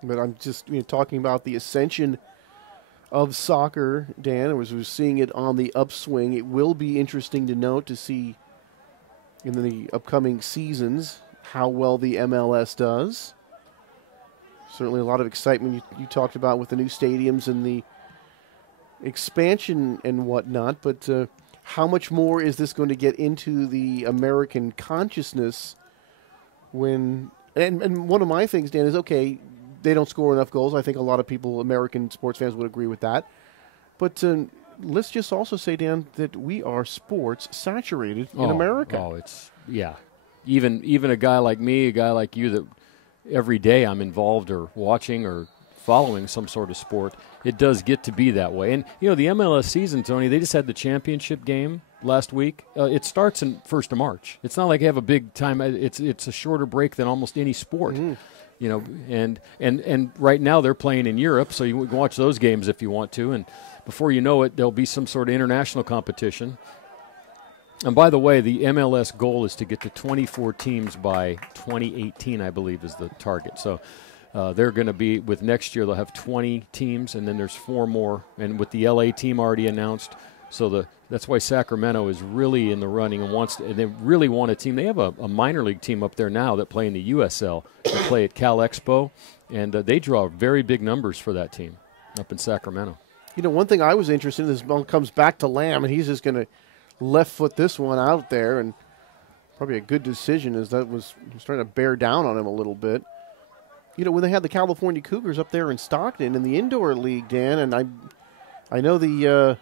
But I'm just talking about the ascension of soccer, Dan. As we're seeing it on the upswing, it will be interesting to note to see in the upcoming seasons how well the MLS does. Certainly a lot of excitement you talked about with the new stadiums and the expansion and whatnot, but how much more is this going to get into the American consciousness when, and one of my things, Dan, is, okay, they don't score enough goals. I think a lot of people, American sports fans, would agree with that. But let's just also say, Dan, that we are sports saturated in America. Oh, Even a guy like me, a guy like you, that every day I'm involved or watching or following some sort of sport, it does get to be that way. And, the MLS season, Tony, they just had the championship game last week. It starts in 1st of March. It's not like they have a big time. It's a shorter break than almost any sport. Mm-hmm. You know, and right now they're playing in Europe, so you can watch those games if you want to. And before you know it, there'll be some sort of international competition. And by the way, the MLS goal is to get to 24 teams by 2018, I believe, is the target. So they're going to be, with next year, they'll have 20 teams, and then there's 4 more. And with the LA team already announced, so that's why Sacramento is really in the running and they really want a team. They have a minor league team up there now that play in the USL. They play at Cal Expo, and they draw very big numbers for that team up in Sacramento. You know, one thing I was interested in, this ball comes back to Lamb, and he's just going to left foot this one out there, and probably a good decision, as that was starting to bear down on him a little bit. You know, when they had the California Cougars up there in Stockton in the indoor league, Dan, and I know the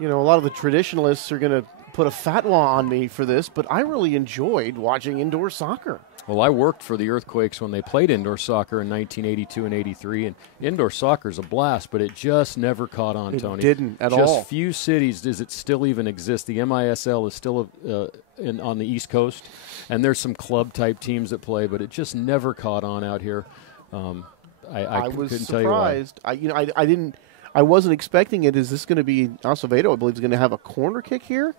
you know, a lot of the traditionalists are going to put a fatwa on me for this, but I really enjoyed watching indoor soccer. Well, I worked for the Earthquakes when they played indoor soccer in 1982 and 83, and indoor soccer is a blast, but it just never caught on, Tony. It didn't at all. Just few cities does it still even exist. The MISL is still on the East Coast, and there's some club-type teams that play, but it just never caught on out here. I was couldn't surprised. Tell you why. I wasn't expecting it. Is this going to be Acevedo, I believe, is going to have a corner kick here?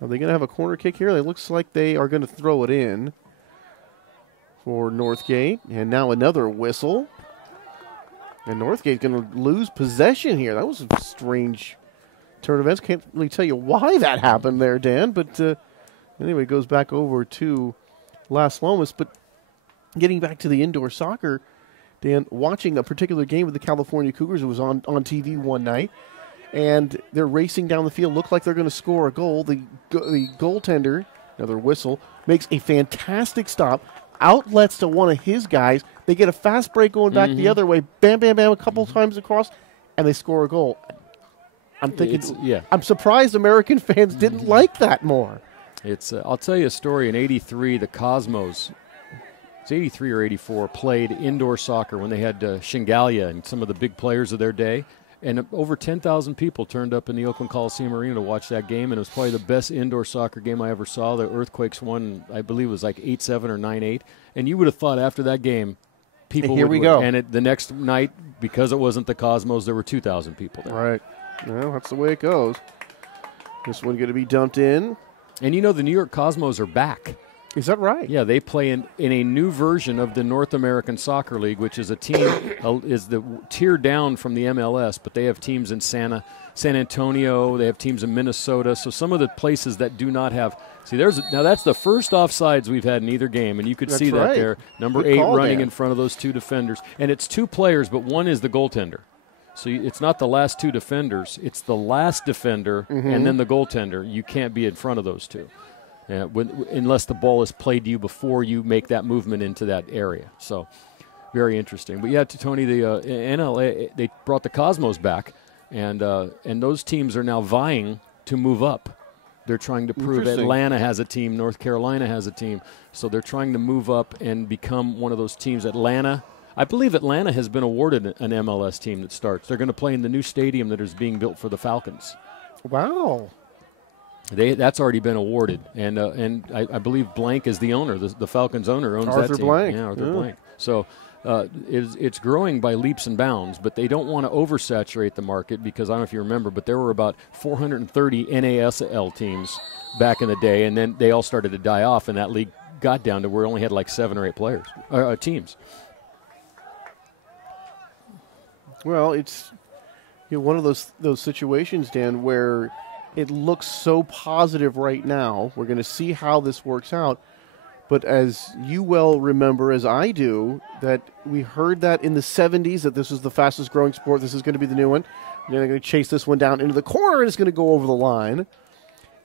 Are they going to have a corner kick here? It looks like they are going to throw it in for Northgate. And now another whistle. And Northgate's going to lose possession here. That was a strange turn of events. Can't really tell you why that happened there, Dan. But anyway, it goes back over to Las Lomas. But getting back to the indoor soccer, Dan, watching a particular game with the California Cougars, it was on TV one night, and they're racing down the field, look like they're going to score a goal. The goaltender, another whistle, makes a fantastic stop, outlets to one of his guys. They get a fast break going back the other way, bam, bam, bam, a couple times across, and they score a goal. I'm thinking, I'm surprised American fans didn't like that more. I'll tell you a story. In '83, the Cosmos, it's 83 or 84, played indoor soccer when they had Shingalia and some of the big players of their day. And over 10,000 people turned up in the Oakland Coliseum Arena to watch that game, and it was probably the best indoor soccer game I ever saw. The Earthquakes won, I believe it was like 8-7 or 9-8. And you would have thought after that game, people Here would we win. go. And the next night, because it wasn't the Cosmos, there were 2,000 people there. Right. Well, that's the way it goes. This one going to be dumped in. And you know the New York Cosmos are back. Is that right? Yeah, they play in a new version of the North American Soccer League, which is a team is the tier down from the MLS, but they have teams in San Antonio, they have teams in Minnesota. So some of the places that do not have now that's the first offsides we've had in either game, and you could see that there. Number 8 running in front of those 2 defenders, and it's 2 players, but one is the goaltender. So it's not the last 2 defenders; it's the last defender and then the goaltender. You can't be in front of those 2. Unless the ball is played to you before you make that movement into that area. So, very interesting. But yeah, to Tony, the NLA, they brought the Cosmos back, and those teams are now vying to move up. They're trying to prove Atlanta has a team, North Carolina has a team, so they're trying to move up and become one of those teams. Atlanta, I believe Atlanta has been awarded an MLS team that starts. They're going to play in the new stadium that is being built for the Falcons. Wow. That's already been awarded, and I believe Blank is the owner. The Falcons owner owns Arthur that team. Blank. Yeah, Arthur Blank. So it's growing by leaps and bounds, but they don't want to oversaturate the market because I don't know if you remember, but there were about 430 NASL teams back in the day, and then they all started to die off, and that league got down to where it only had like 7 or 8 players teams. Well, it's one of those situations, Dan, where it looks so positive right now. We're going to see how this works out. But as you well remember, as I do, that we heard that in the 70s that this was the fastest growing sport. This is going to be the new one. And they're going to chase this one down into the corner and it's going to go over the line.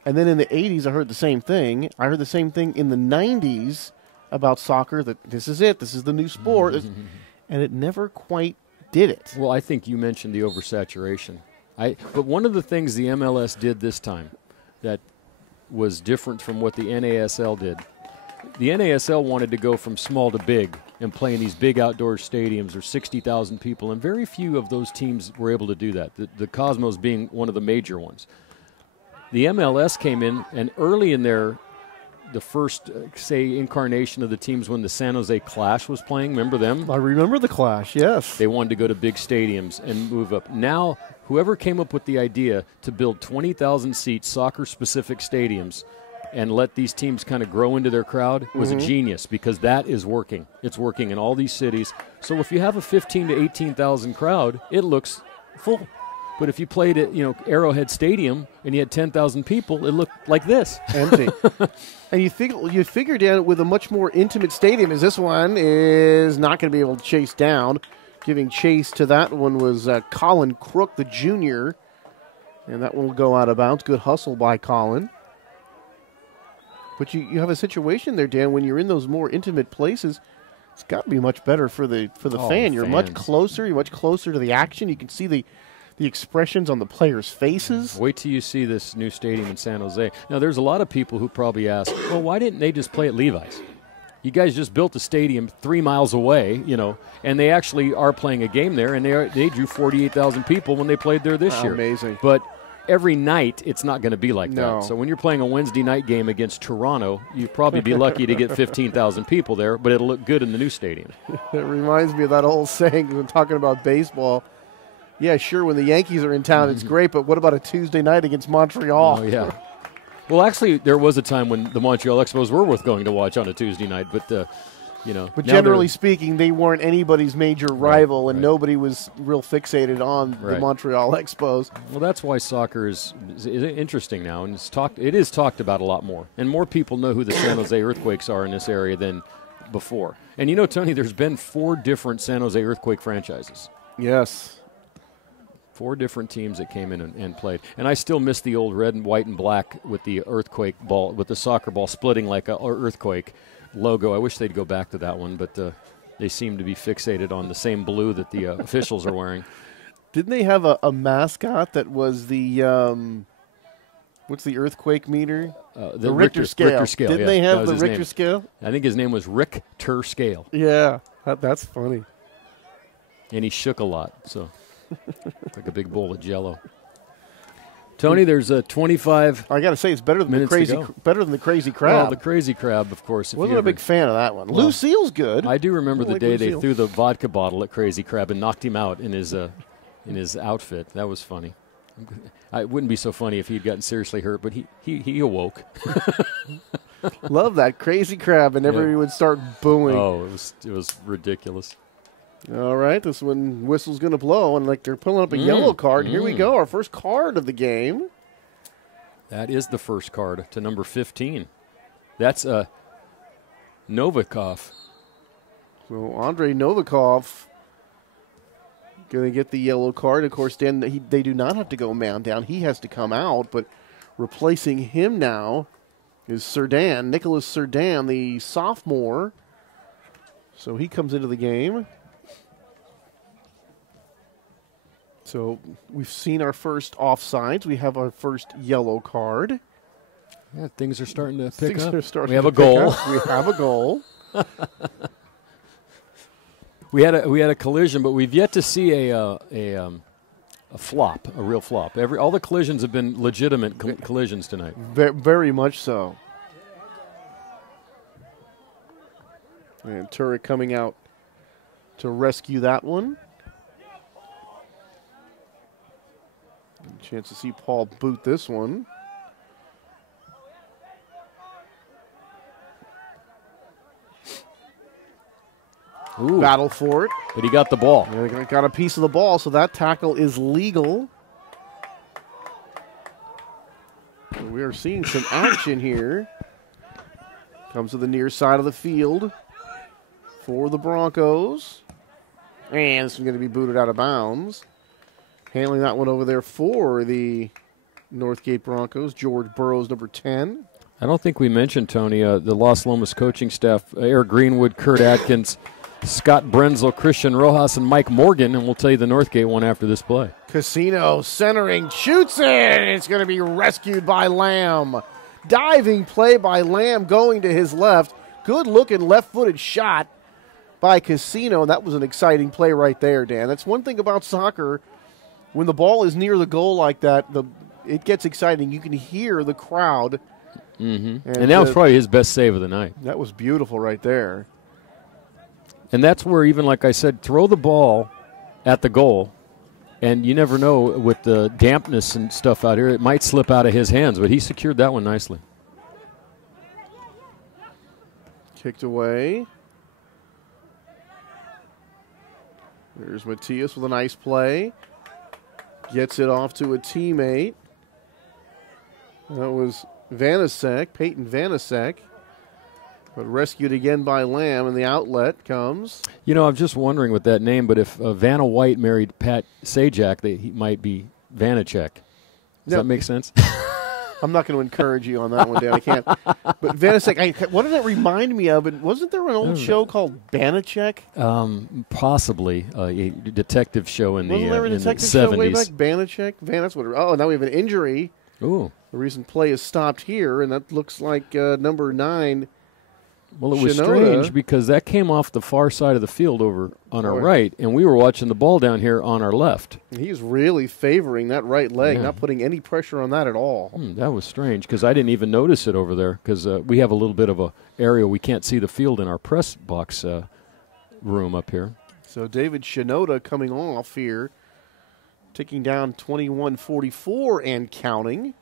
And then in the 80s, I heard the same thing. I heard the same thing in the 90s about soccer, that this is it. This is the new sport. And it never quite did it. Well, I think you mentioned the oversaturation. But one of the things the MLS did this time that was different from what the NASL did, the NASL wanted to go from small to big and play in these big outdoor stadiums or 60,000 people, and very few of those teams were able to do that, the Cosmos being one of the major ones. The MLS came in, and early in their the first, say, incarnation of the teams when the San Jose Clash was playing. Remember them? I remember the Clash, yes. They wanted to go to big stadiums and move up. Now, whoever came up with the idea to build 20,000-seat soccer-specific stadiums and let these teams kind of grow into their crowd was a genius, because that is working. It's working in all these cities. So if you have a 15 to 18,000 crowd, it looks full. But if you played at, Arrowhead Stadium and you had 10,000 people, it looked like this. Empty. And you figure down with a much more intimate stadium as this one is not going to be able to chase down. Giving chase to that one was Colin Crook, the junior. And that one will go out of bounds. Good hustle by Colin. But you have a situation there, Dan, when you're in those more intimate places, it's got to be much better for the fan. You're much closer. You're much closer to the action. You can see the expressions on the players' faces. Wait till you see this new stadium in San Jose. Now, there's a lot of people who probably ask, well, why didn't they just play at Levi's? You guys just built a stadium 3 miles away, and they actually are playing a game there, and they drew 48,000 people when they played there this year. Amazing. But every night, it's not going to be like that. So when you're playing a Wednesday night game against Toronto, you'd probably be lucky to get 15,000 people there, but it'll look good in the new stadium. It reminds me of that old saying when talking about baseball. Yeah, sure, when the Yankees are in town, it's great, but what about a Tuesday night against Montreal? Oh, yeah. Well, actually, there was a time when the Montreal Expos were worth going to watch on a Tuesday night, but, But generally speaking, they weren't anybody's major rival, and nobody was real fixated on the Montreal Expos. Well, that's why soccer is interesting now, and it is talked about a lot more. And more people know who the San Jose Earthquakes are in this area than before. And Tony, there's been 4 different San Jose Earthquake franchises. Yes. 4 different teams that came in and played. And I still miss the old red and white and black with the earthquake ball, with the soccer ball splitting like an earthquake logo. I wish they'd go back to that one, but they seem to be fixated on the same blue that the officials are wearing. Didn't they have a mascot that was the, what's the earthquake meter? The Richter scale. Richter scale. Didn't they have the Richter scale? I think his name was Richter Scale. Yeah, that's funny. And he shook a lot, so... like a big bowl of Jell-O. Tony, there's a 25. I got to say, it's better than the crazy crab. Well, the crazy crab, of course. Wasn't a big fan of that one. Well, Lucille's good. I do remember the day they threw the vodka bottle at Crazy Crab and knocked him out in his outfit. That was funny. It wouldn't be so funny if he'd gotten seriously hurt, but he awoke. Love that Crazy Crab, and everybody would start booing. Oh, it was ridiculous. All right, this one whistle's going to blow, and they're pulling up a yellow card. Here we go, our first card of the game. That is the first card to number 15. That's Novikov. So Andrei Novikov going to get the yellow card. Of course, Dan, they do not have to go man down. He has to come out, but replacing him now is Serdan, Nicholas Serdan, the sophomore. So he comes into the game. So we've seen our first offsides. We have our first yellow card. Yeah, things are starting to pick up. We have a goal. We have a goal. We had a collision, but we've yet to see a flop, a real flop. All the collisions have been legitimate collisions tonight. Very much so. And Turek coming out to rescue that one. Chance to see Paul boot this one. Ooh. Battle for it. But he got the ball. Yeah, got a piece of the ball, so that tackle is legal. So we are seeing some action here. Comes to the near side of the field for the Broncos. And this is going to be booted out of bounds. Handling that one over there for the Northgate Broncos, George Burrows, number 10. I don't think we mentioned, Tony, the Los Lomas coaching staff, Eric Greenwood, Kurt Atkins, Scott Brenzel, Christian Rojas, and Mike Morgan, and we'll tell you the Northgate one after this play. Casino centering, shoots it. It's going to be rescued by Lamb. Diving play by Lamb going to his left. Good-looking left-footed shot by Casino. That was an exciting play right there, Dan. That's one thing about soccer. When the ball is near the goal like that, it gets exciting. You can hear the crowd Mm-hmm. And that was probably his best save of the night. That was beautiful right there. And that's where, even like I said, throw the ball at the goal, and you never know with the dampness and stuff out here, it might slip out of his hands, but he secured that one nicely. Kicked away. There's Matias with a nice play. Gets it off to a teammate. That was Vanasek, Peyton Vanasek. But rescued again by Lamb, and the outlet comes. You know, I'm just wondering with that name, but if Vanna White married Pat Sajak, he might be Vanacek. Does that make sense? I'm not going to encourage you on that one, Dan. I can't. But Vanacek, what did that remind me of? Wasn't there an old show called Banachek? Possibly a detective show in Wasn't the there a detective 70s. show way back? Banachek? That's what. Oh, now we have an injury. Ooh. The recent play is stopped here, and that looks like number 9. Well, it was Shinoda. strange because that came off the far side of the field over on our right, and we were watching the ball down here on our left. He's really favoring that right leg, not putting any pressure on that at all. That was strange because I didn't even notice it over there because we have a little bit of a area we can't see the field in our press box room up here. So David Shinoda coming off here, ticking down 21:44 and counting.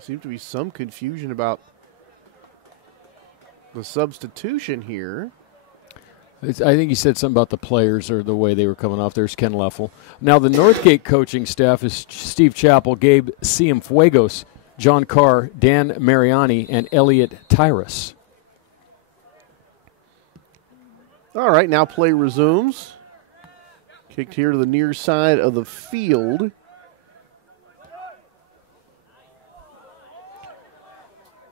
Seems to be some confusion about the substitution here. I think he said something about the players or the way they were coming off. There's Ken Leffel. Now, the Northgate coaching staff is Steve Chappell, Gabe Cienfuegos, John Carr, Dan Mariani, and Elliot Tyrus. All right, now play resumes. Kicked here to the near side of the field.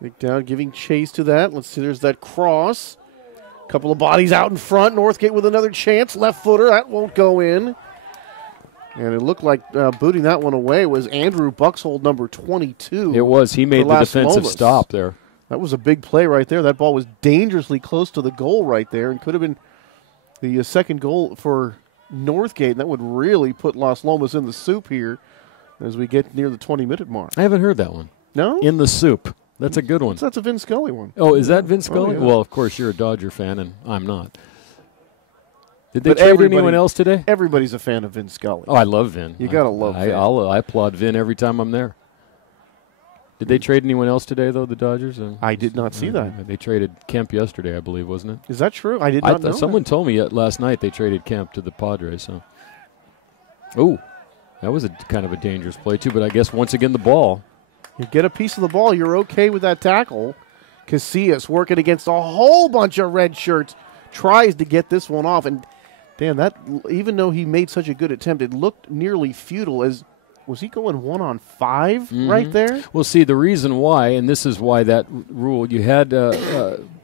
Nick Dowd giving chase to that. Let's see, there's that cross. Couple of bodies out in front. Northgate with another chance. Left footer, that won't go in. And it looked like booting that one away was Andrew Buxhold, number 22. It was. He made the defensive stop there. That was a big play right there. That ball was dangerously close to the goal right there and could have been the second goal for Northgate. And that would really put Las Lomas in the soup here as we get near the 20-minute mark. I haven't heard that one. No? In the soup. That's a good one. That's a Vin Scully one. Oh, is that Vin Scully? Oh, yeah. Well, of course, you're a Dodger fan, and I'm not. Did they trade anyone else today? Everybody's a fan of Vin Scully. Oh, I love Vin. You got to love Vin. I applaud Vin every time I'm there. Did they trade anyone else today, though, the Dodgers? I did not see that. They traded Kemp yesterday, I believe, wasn't it? Is that true? I did not know someone told me last night they traded Kemp to the Padres. So, ooh, that was a kind of a dangerous play, too. But I guess, once again, the ball. You get a piece of the ball, you're okay with that tackle. Casillas working against a whole bunch of red shirts, tries to get this one off. And, damn, that, even though he made such a good attempt, it looked nearly futile. Was he going 1-on-5 right there? Well, see, the reason why, and this is why that rule, you had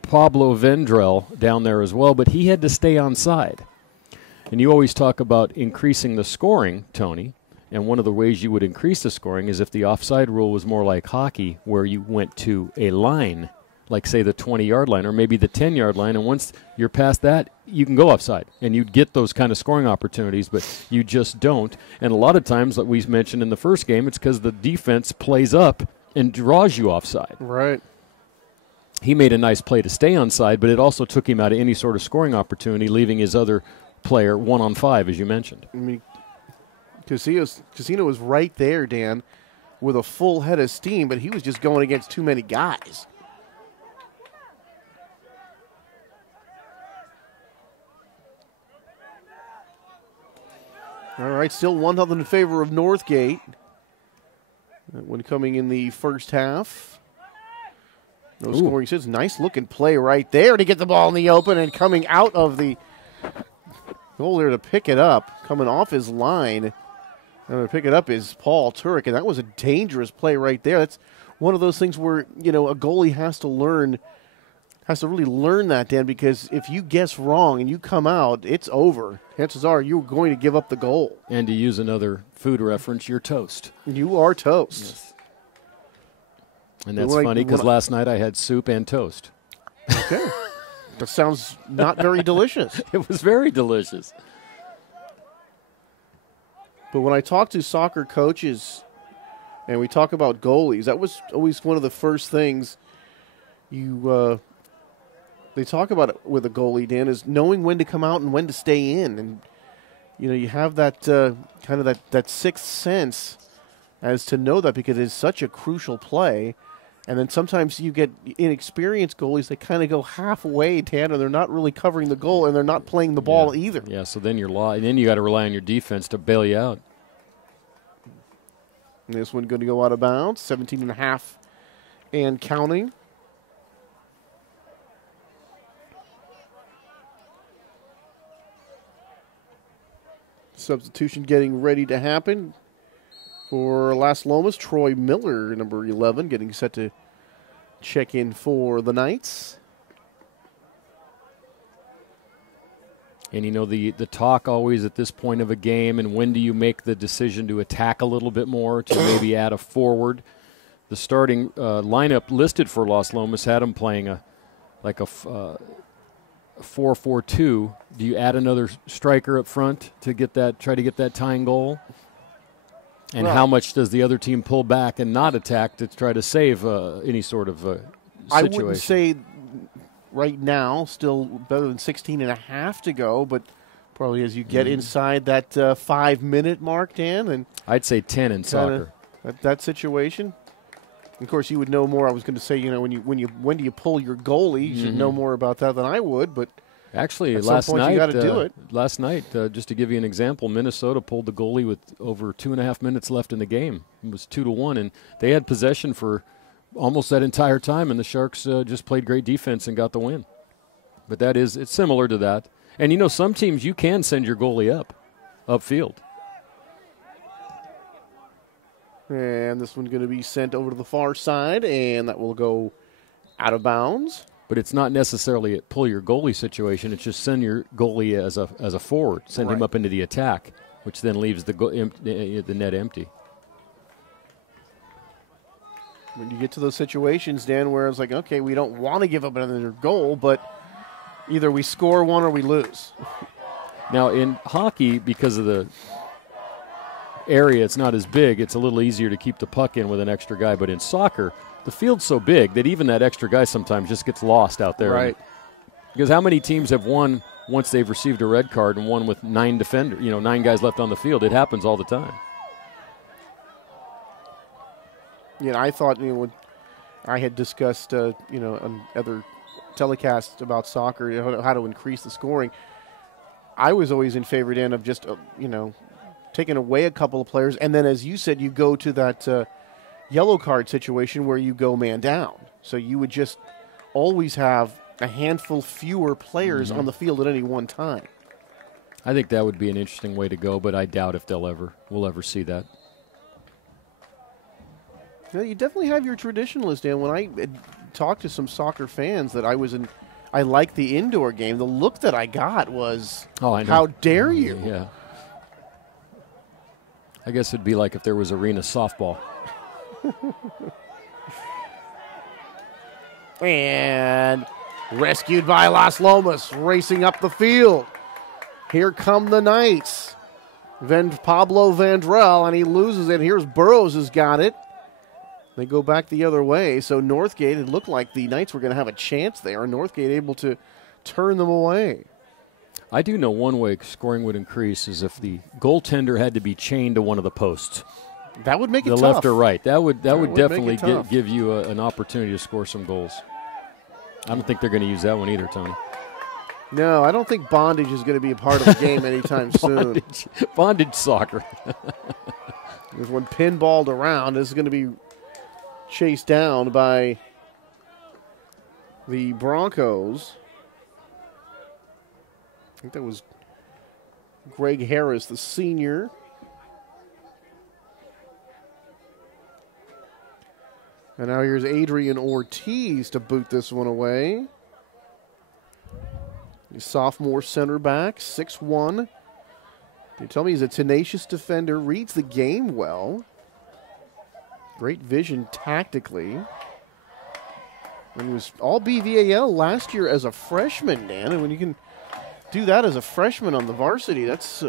Pablo Vendrell down there as well, but he had to stay on side. And you always talk about increasing the scoring, Tony. And one of the ways you would increase the scoring is if the offside rule was more like hockey, where you went to a line, like, say, the 20-yard line or maybe the 10-yard line, and once you're past that, you can go offside, and you'd get those kind of scoring opportunities, but you just don't. And a lot of times, like we mentioned in the first game, it's because the defense plays up and draws you offside. Right. He made a nice play to stay onside, but it also took him out of any sort of scoring opportunity, leaving his other player 1-on-5, as you mentioned. I mean, Casino was right there, Dan, with a full head of steam, but he was just going against too many guys. All right, still 1-0 in favor of Northgate. That one coming in the first half. No scoring since. Nice looking play right there to get the ball in the open, and coming out of the goal there to pick it up, coming off his line. And to pick it up is Paul Turek, and that was a dangerous play right there. That's one of those things where, you know, a goalie has to really learn that, Dan, because if you guess wrong and you come out, it's over. Chances are you're going to give up the goal. And to use another food reference, you're toast. You are toast. Yes. And that's funny because last night I had soup and toast. Okay. That sounds not very delicious. It was very delicious. But when I talk to soccer coaches and we talk about goalies, that was always one of the first things they talk about it with a goalie, Dan, is knowing when to come out and when to stay in. And, you have that kind of that sixth sense as to know that, because it is such a crucial play. And then sometimes you get inexperienced goalies that kind of go halfway, Dan, and they're not really covering the goal, and they're not playing the ball either. Yeah, so then then you got to rely on your defense to bail you out. And this one going to go out of bounds, 17.5 and counting. Substitution getting ready to happen for Las Lomas. Troy Miller, number 11, getting set to check in for the Knights. And, the talk always at this point of a game, and when do you make the decision to attack a little bit more, to maybe add a forward? The starting lineup listed for Las Lomas had them playing a 4-4-2. Do you add another striker up front to try to get that tying goal? And how much does the other team pull back and not attack to try to save any sort of situation? I wouldn't say right now, still better than 16.5 to go, but probably as you get inside that 5-minute mark, Dan. And I'd say 10 in soccer. That situation. Of course, you would know more. I was going to say, when do you pull your goalie? You should know more about that than I would. But actually, at some point you got to do it. Last night, just to give you an example, Minnesota pulled the goalie with over 2.5 minutes left in the game. It was 2-1, and they had possession for almost that entire time, and the Sharks just played great defense and got the win. But it's similar to that. And some teams you can send your goalie upfield. And this one's going to be sent over to the far side, and that will go out of bounds. But it's not necessarily a pull your goalie situation. It's just send your goalie as a forward, send him up into the attack, which then leaves the net empty. When you get to those situations, Dan, where it's like, okay, we don't want to give up another goal, but either we score one or we lose. Now, in hockey, because of the area, it's not as big. It's a little easier to keep the puck in with an extra guy. But in soccer, the field's so big that even that extra guy sometimes just gets lost out there. Right. Because how many teams have won once they've received a red card and won with 9 defenders, 9 guys left on the field? It happens all the time. I thought, when I had discussed, on other telecasts about soccer, how to increase the scoring, I was always in favor, Dan, of just, taking away a couple of players, and then, as you said, you go to that yellow card situation where you go man down. So you would just always have a handful fewer players on the field at any one time. I think that would be an interesting way to go, but I doubt if we'll ever see that. You definitely have your traditionalists, Dan. When I talked to some soccer fans that I liked the indoor game, the look that I got was, I know. How dare you? Yeah. I guess it'd be like if there was arena softball. And rescued by Las Lomas, racing up the field. Here come the Knights. Pablo Vandrell, and he loses it. Here's Burrows has got it. They go back the other way. So Northgate, it looked like the Knights were going to have a chance there. Northgate able to turn them away. I do know one way scoring would increase is if the goaltender had to be chained to one of the posts. That would make it tough. The left or right. That would definitely give you an opportunity to score some goals. I don't think they're going to use that one either, Tony. No, I don't think bondage is going to be a part of the game anytime soon. Bondage soccer. There's one pinballed around. This is going to be chased down by the Broncos. I think that was Greg Harris, the senior. And now here's Adrian Ortiz to boot this one away. The sophomore center back, 6'1". They tell me he's a tenacious defender, reads the game well. Great vision tactically. And he was all BVAL last year as a freshman, Dan. And when you can do that as a freshman on the varsity, that's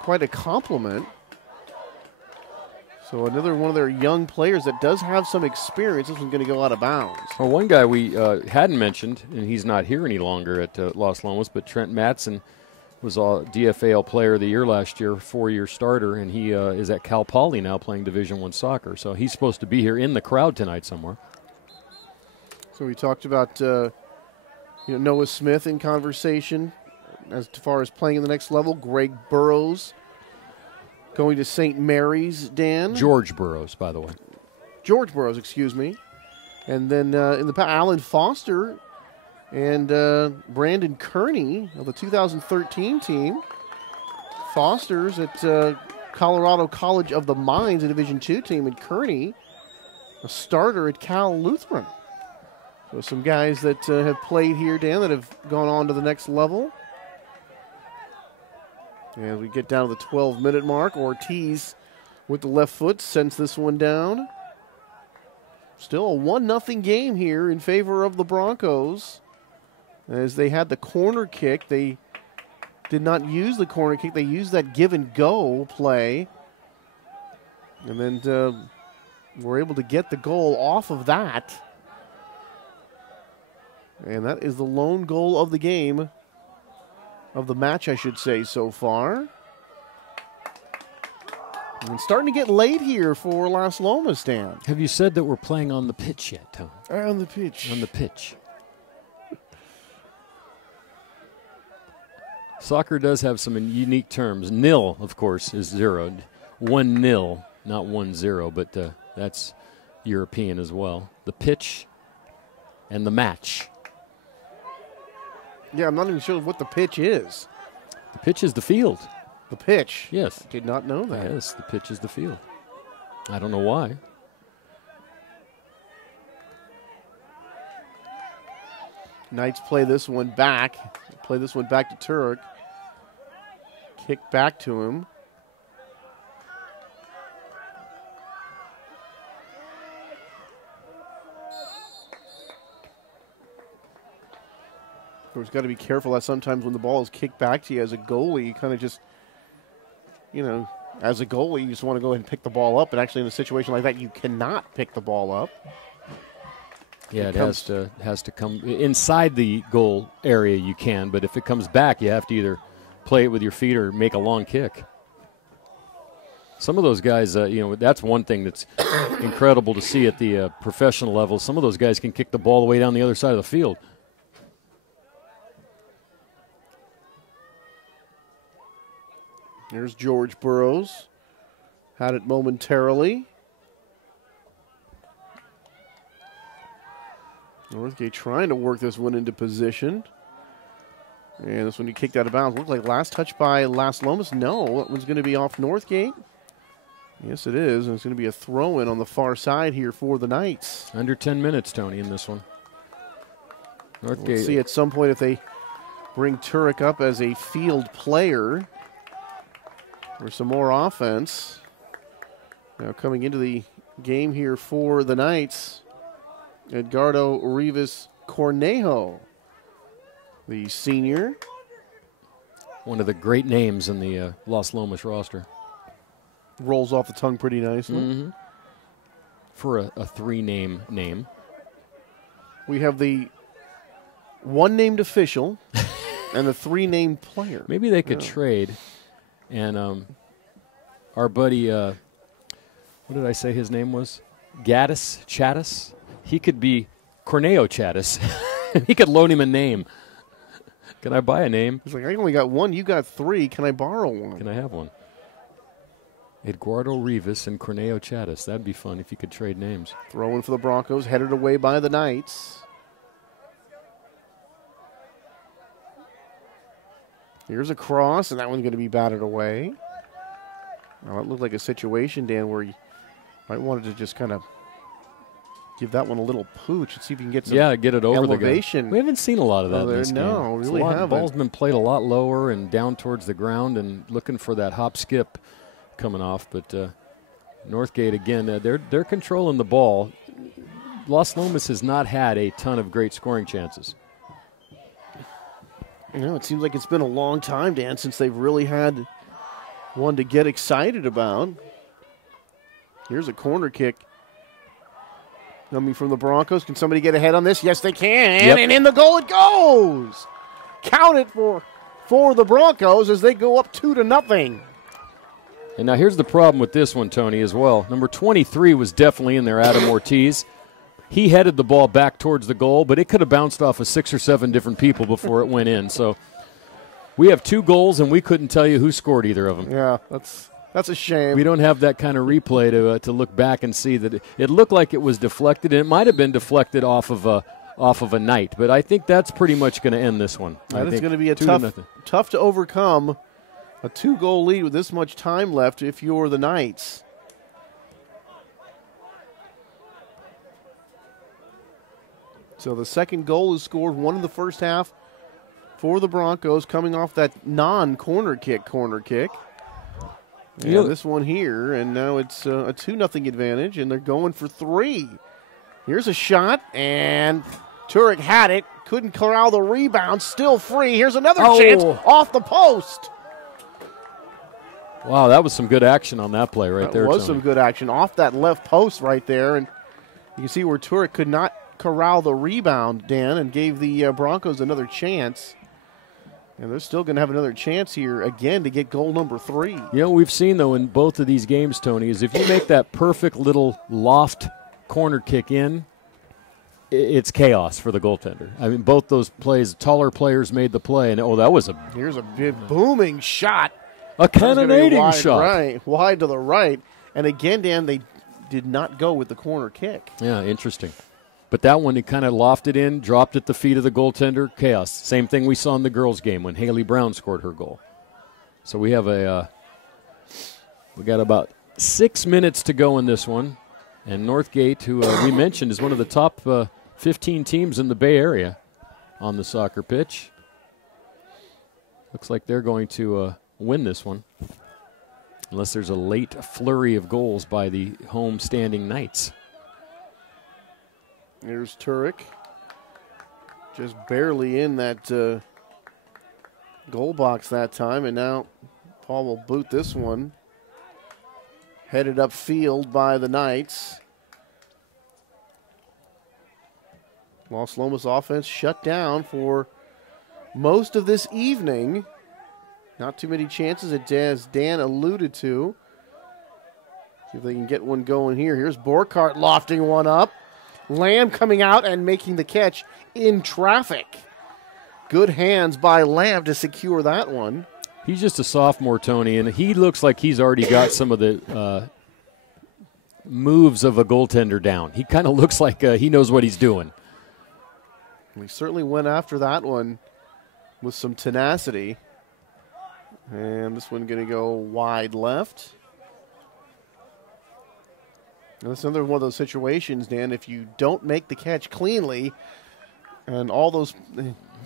quite a compliment. So another one of their young players that does have some experience. This one's going to go out of bounds. Well, one guy we hadn't mentioned, and he's not here any longer at Los Lomas, but Trent Matson was a DFAL Player of the Year last year, 4-year starter, and he is at Cal Poly now playing Division I soccer. So he's supposed to be here in the crowd tonight somewhere. So we talked about Noah Smith in conversation as far as playing in the next level. Greg Burrows going to St. Mary's, Dan. George Burrows, by the way. George Burrows, excuse me. And then in the Alan Foster and Brandon Kearney of the 2013 team. Foster's at Colorado College of the Mines, a Division II team, and Kearney, a starter at Cal Lutheran. So some guys that have played here, Dan, that have gone on to the next level. And we get down to the 12-minute mark. Ortiz with the left foot sends this one down. Still a 1-0 game here in favor of the Broncos. As they had the corner kick, they did not use the corner kick. They used that give-and-go play. And then were able to get the goal off of that. And that is the lone goal of the game. Of the match, I should say, so far. And it's starting to get late here for Las Lomas, Dan. Have you said that we're playing on the pitch yet, Tom? On the pitch. On the pitch. Soccer does have some unique terms. Nil, of course, is zeroed. 1-0, not 1-0, but that's European as well. The pitch and the match. Yeah, I'm not even sure what the pitch is. The pitch is the field. The pitch? Yes. Did not know that. Yes, the pitch is the field. I don't know why. Knights play this one back. Play this one back to Turek. Kick back to him. Of course, got to be careful that sometimes when the ball is kicked back to you as a goalie, you kind of just, as a goalie, you just want to go ahead and pick the ball up. And actually, in a situation like that, you cannot pick the ball up. Yeah, it has to come inside the goal area. You can, but if it comes back, you have to either play it with your feet or make a long kick. Some of those guys, that's one thing that's incredible to see at the professional level. Some of those guys can kick the ball the way down the other side of the field. Here's George Burrows. Had it momentarily. Northgate trying to work this one into position. And this one he kicked out of bounds. Looked like last touch by Las Lomas. No, that one's going to be off Northgate. Yes, it is. And it's going to be a throw-in on the far side here for the Knights. Under 10 minutes, Tony, in this one. Northgate. We'll see at some point if they bring Turek up as a field player. For some more offense. Now coming into the game here for the Knights, Edgardo Rivas Cornejo, the senior. One of the great names in the Las Lomas roster. Rolls off the tongue pretty nicely. Mm-hmm. For a three-name name. We have the one-named official and the three-named player. Maybe they could trade. And our buddy, what did I say his name was? Gaddis Chattis. He could be Corneo Chattis. He could loan him a name. Can I buy a name? He's like, I only got one. You got three. Can I borrow one? Can I have one? Eduardo Rivas and Corneo Chattis. That'd be fun if you could trade names. Throwing for the Broncos, headed away by the Knights. Here's a cross, and that one's going to be batted away. Now, it looked like a situation, Dan, where you might want to just kind of give that one a little pooch and see if you can get some get it over elevation. the guy. We haven't seen a lot of that in this game. No, really haven't. The ball's been played a lot lower and down towards the ground and looking for that hop-skip coming off. But Northgate, again, they're controlling the ball. Los Lomas has not had a ton of great scoring chances. You know, it seems like it's been a long time, Dan, since they've really had one to get excited about. Here's a corner kick coming from the Broncos. Can somebody get ahead on this? Yes, they can. Yep. And in the goal it goes. Count it for the Broncos as they go up 2-0. And now here's the problem with this one, Tony, as well. Number 23 was definitely in there, Adam Ortiz. He headed the ball back towards the goal, but it could have bounced off of 6 or 7 different people before it went in. So we have 2 goals, and we couldn't tell you who scored either of them. Yeah, that's a shame. We don't have that kind of replay to look back and see that it looked like it was deflected, and it might have been deflected off of a Knight. But I think that's pretty much going to end this one. That is going to be a tough to overcome, a 2-goal lead with this much time left if you're the Knights. So the second goal is scored, one in the first half for the Broncos, coming off that non-corner kick. And this one here, and now it's a 2-0 advantage, and they're going for 3. Here's a shot, and Turek had it, couldn't corral the rebound, still free. Here's another chance off the post. Wow, that was some good action on that play right there, That was Tony. some good action off that left post right there, and you can see where Turek could not corral the rebound, Dan, and gave the Broncos another chance. And they're still going to have another chance here again to get goal number 3. You know, we've seen, though, in both of these games, Tony, is if you make that perfect little loft corner kick in, it's chaos for the goaltender. I mean, both those plays, taller players made the play, and that was Here's a big booming shot. A cannonading shot. Right, wide to the right. And again, Dan, they did not go with the corner kick. Yeah, interesting. But that one, he kind of lofted in, dropped at the feet of the goaltender. Chaos. Same thing we saw in the girls' game when Haley Brown scored her goal. So we have we got about 6 minutes to go in this one. And Northgate, who we mentioned is one of the top 15 teams in the Bay Area on the soccer pitch. Looks like they're going to win this one. Unless there's a late flurry of goals by the home standing Knights. Here's Turek, just barely in that goal box that time, and now Paul will boot this one. Headed upfield by the Knights. Los Lomas offense shut down for most of this evening. Not too many chances, as Dan alluded to. See if they can get one going here. Here's Borkart lofting one up. Lamb coming out and making the catch in traffic. Good hands by Lamb to secure that one. He's just a sophomore, Tony, and he looks like he's already got some of the moves of a goaltender down. He kind of looks like he knows what he's doing. We certainly went after that one with some tenacity. And this one going to go wide left. And that's another one of those situations, Dan, if you don't make the catch cleanly and all those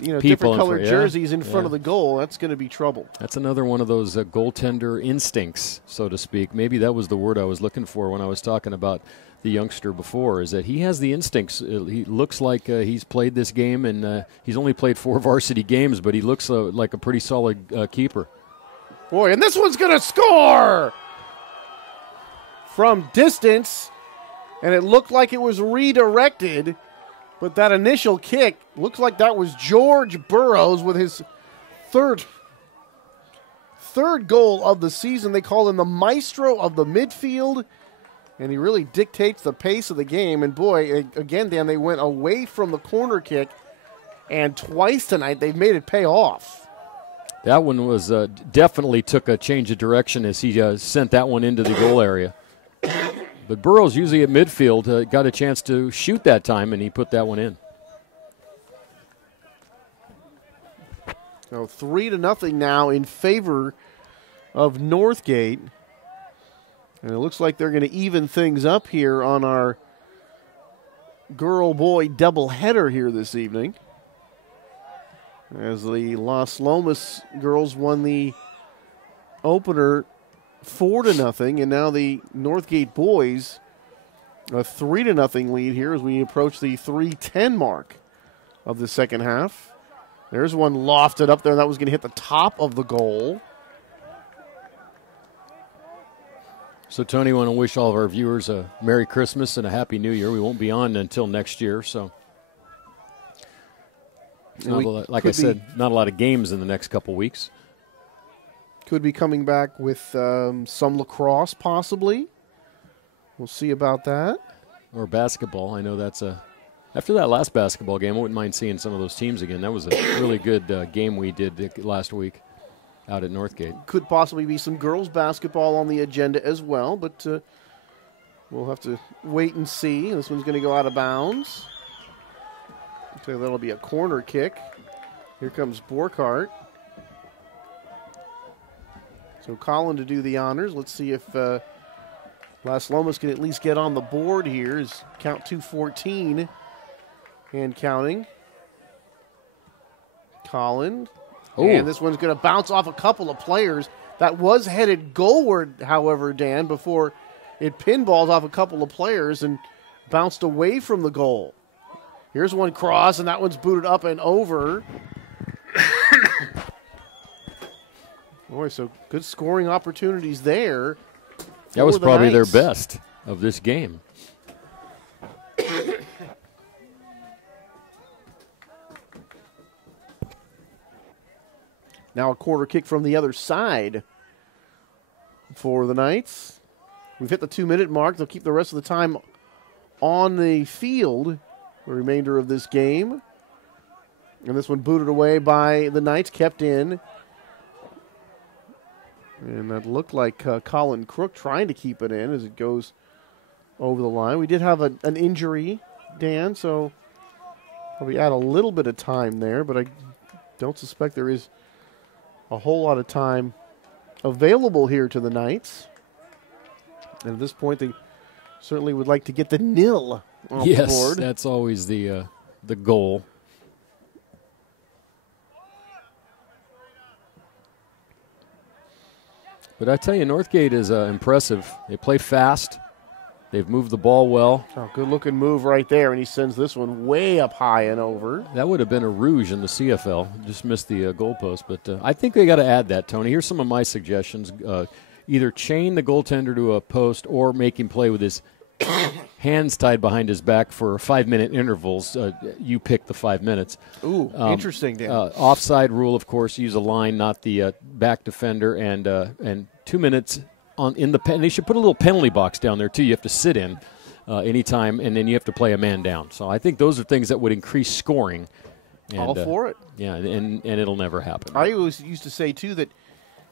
different colored jerseys in front of the goal, that's going to be trouble. That's another one of those goaltender instincts, so to speak. Maybe that was the word I was looking for when I was talking about the youngster before, is that he has the instincts. He looks like he's played this game, and he's only played 4 varsity games, but he looks like a pretty solid keeper. Boy, and this one's going to score! From distance, and it looked like it was redirected, but that initial kick looks like that was George Burrows with his third goal of the season. They call him the maestro of the midfield, and he really dictates the pace of the game. And boy, again, Dan, they went away from the corner kick, and twice tonight they've made it pay off. That one was definitely took a change of direction as he sent that one into the goal area. But Burrows, usually at midfield, got a chance to shoot that time, and he put that one in. So 3-0 now in favor of Northgate. And it looks like they're going to even things up here on our girl-boy doubleheader here this evening. As the Los Lomas girls won the opener 4-0, and now the Northgate boys A 3-0 lead here as we approach the 3:10 mark of the second half. There's one lofted up there. That was going to hit the top of the goal. So, Tony, I want to wish all of our viewers a Merry Christmas and a Happy New Year. We won't be on until next year, so like I said, not a lot of games in the next couple weeks. Could be coming back with some lacrosse, possibly. We'll see about that. Or basketball. I know that's after that last basketball game, I wouldn't mind seeing some of those teams again. That was a really good game we did last week out at Northgate. Could possibly be some girls basketball on the agenda as well, but we'll have to wait and see. This one's going to go out of bounds. So that'll be a corner kick. Here comes Borkart. So Colin to do the honors. Let's see if Las Lomas can at least get on the board here. Is count 214 and counting. Colin. Ooh. And this one's going to bounce off a couple of players. That was headed goalward, however, Dan, before it pinballs off a couple of players and bounced away from the goal. Here's one cross, and that one's booted up and over. Boy, so good scoring opportunities there. That was probably their best of this game. Now a quarter kick from the other side for the Knights. We've hit the 2-minute mark. They'll keep the rest of the time on the field, the remainder of this game. And this one booted away by the Knights, kept in. And that looked like Colin Crook trying to keep it in as it goes over the line. We did have an injury, Dan, so probably add a little bit of time there, but I don't suspect there is a whole lot of time available here to the Knights. And at this point, they certainly would like to get the nil off the board. Yes, that's always the goal. But I tell you, Northgate is impressive. They play fast. They've moved the ball well. Oh, good-looking move right there, and he sends this one way up high and over. That would have been a rouge in the CFL. Just missed the goalpost. But I think they got to add that, Tony. Here's some of my suggestions. Either chain the goaltender to a post or make him play with his hands tied behind his back for 5-minute intervals. You pick the 5 minutes. Ooh, interesting, Dan. Offside rule, of course. Use a line, not the back defender, and 2 minutes in the pen. They should put a little penalty box down there too. You have to sit in anytime, and then you have to play a man down. So I think those are things that would increase scoring. And, all for it. Yeah, and it'll never happen. I always used to say too that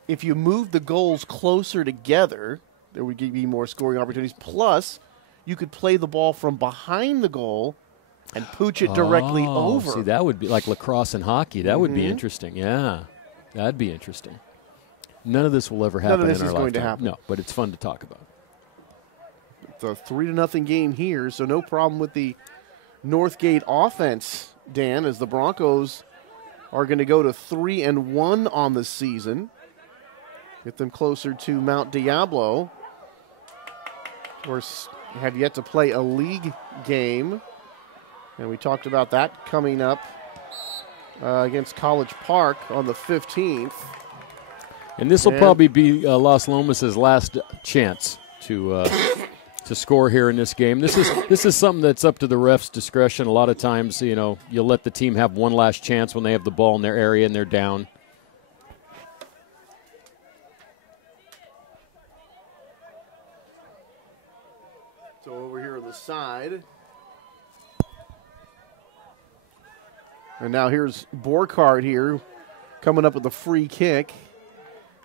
if you move the goals closer together, there would be more scoring opportunities. Plus, you could play the ball from behind the goal and pooch it directly over. See, that would be like lacrosse and hockey. That would be interesting. Yeah, that'd be interesting. None of this will ever happen in our lifetime. None of this is going to happen. No, but it's fun to talk about. It's a 3-0 game here, so no problem with the Northgate offense, Dan, as the Broncos are going to go to 3-1 on the season. Get them closer to Mount Diablo. Of course, have yet to play a league game. And we talked about that coming up against College Park on the 15th. And this will probably be Las Lomas' last chance to score here in this game. This is something that's up to the ref's discretion. A lot of times, you'll let the team have one last chance when they have the ball in their area and they're down. So over here on the side. And now here's Borkart here coming up with a free kick.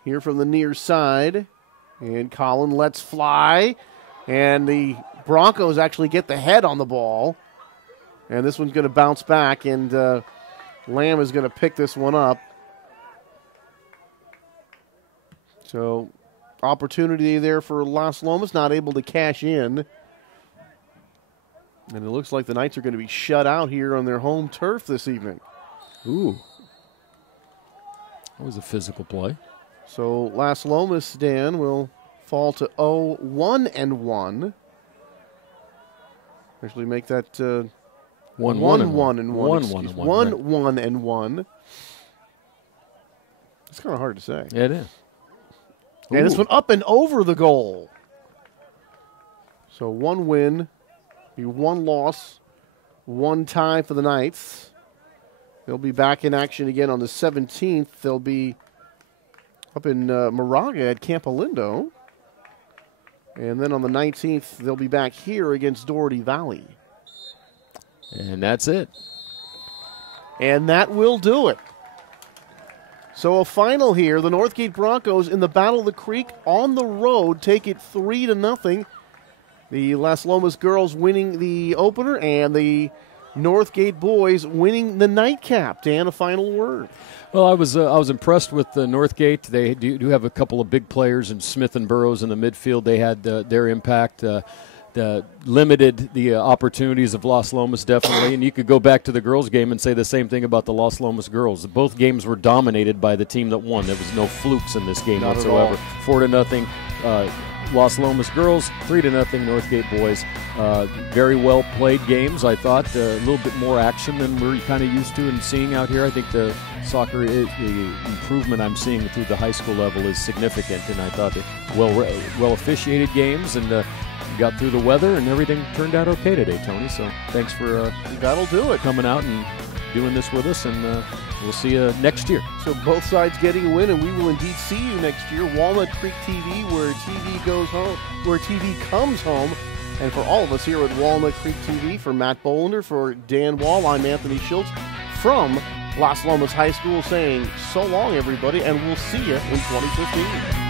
Here from the near side. And Colin lets fly. And the Broncos actually get the head on the ball. And this one's going to bounce back. And Lamb is going to pick this one up. So opportunity there for Las Lomas. Not able to cash in. And it looks like the Knights are going to be shut out here on their home turf this evening. Ooh. That was a physical play. So Las Lomas, Dan, will fall to 0-1-1. Actually make that 1-1 and 1. 1-1 and 1. It's kind of hard to say. Yeah, it is. And this one up and over the goal. So 1 win, 1 loss, 1 tie for the Knights. They'll be back in action again on the 17th. They'll be up in Moraga at Campolindo. And then on the 19th, they'll be back here against Doherty Valley. And that's it. And that will do it. So a final here. The Northgate Broncos in the Battle of the Creek on the road take it 3-0. The Las Lomas girls winning the opener and the Northgate boys winning the nightcap. Dan, a final word. Well, I was impressed with Northgate. They do have a couple of big players in Smith and Burrows in the midfield. They had their impact. Limited the opportunities of Las Lomas, definitely. And you could go back to the girls' game and say the same thing about the Las Lomas girls. Both games were dominated by the team that won. There was no flukes in this game whatsoever. 4-0 Las Lomas girls, 3-0 Northgate boys. Very well played games, I thought. A little bit more action than we're kind of used to and seeing out here. I think the soccer the improvement I'm seeing through the high school level is significant, and I thought well officiated games and got through the weather and everything turned out okay today, Tony. So thanks for that'll do it. Coming out and doing this with us, and we'll see you next year. So both sides getting a win, and we will indeed see you next year. Walnut Creek TV, where TV goes home, where TV comes home. And for all of us here at Walnut Creek TV, for Matt Bolender, for Dan Wall, I'm Anthony Schultz from Las Lomas High School saying so long, everybody, and we'll see you in 2015.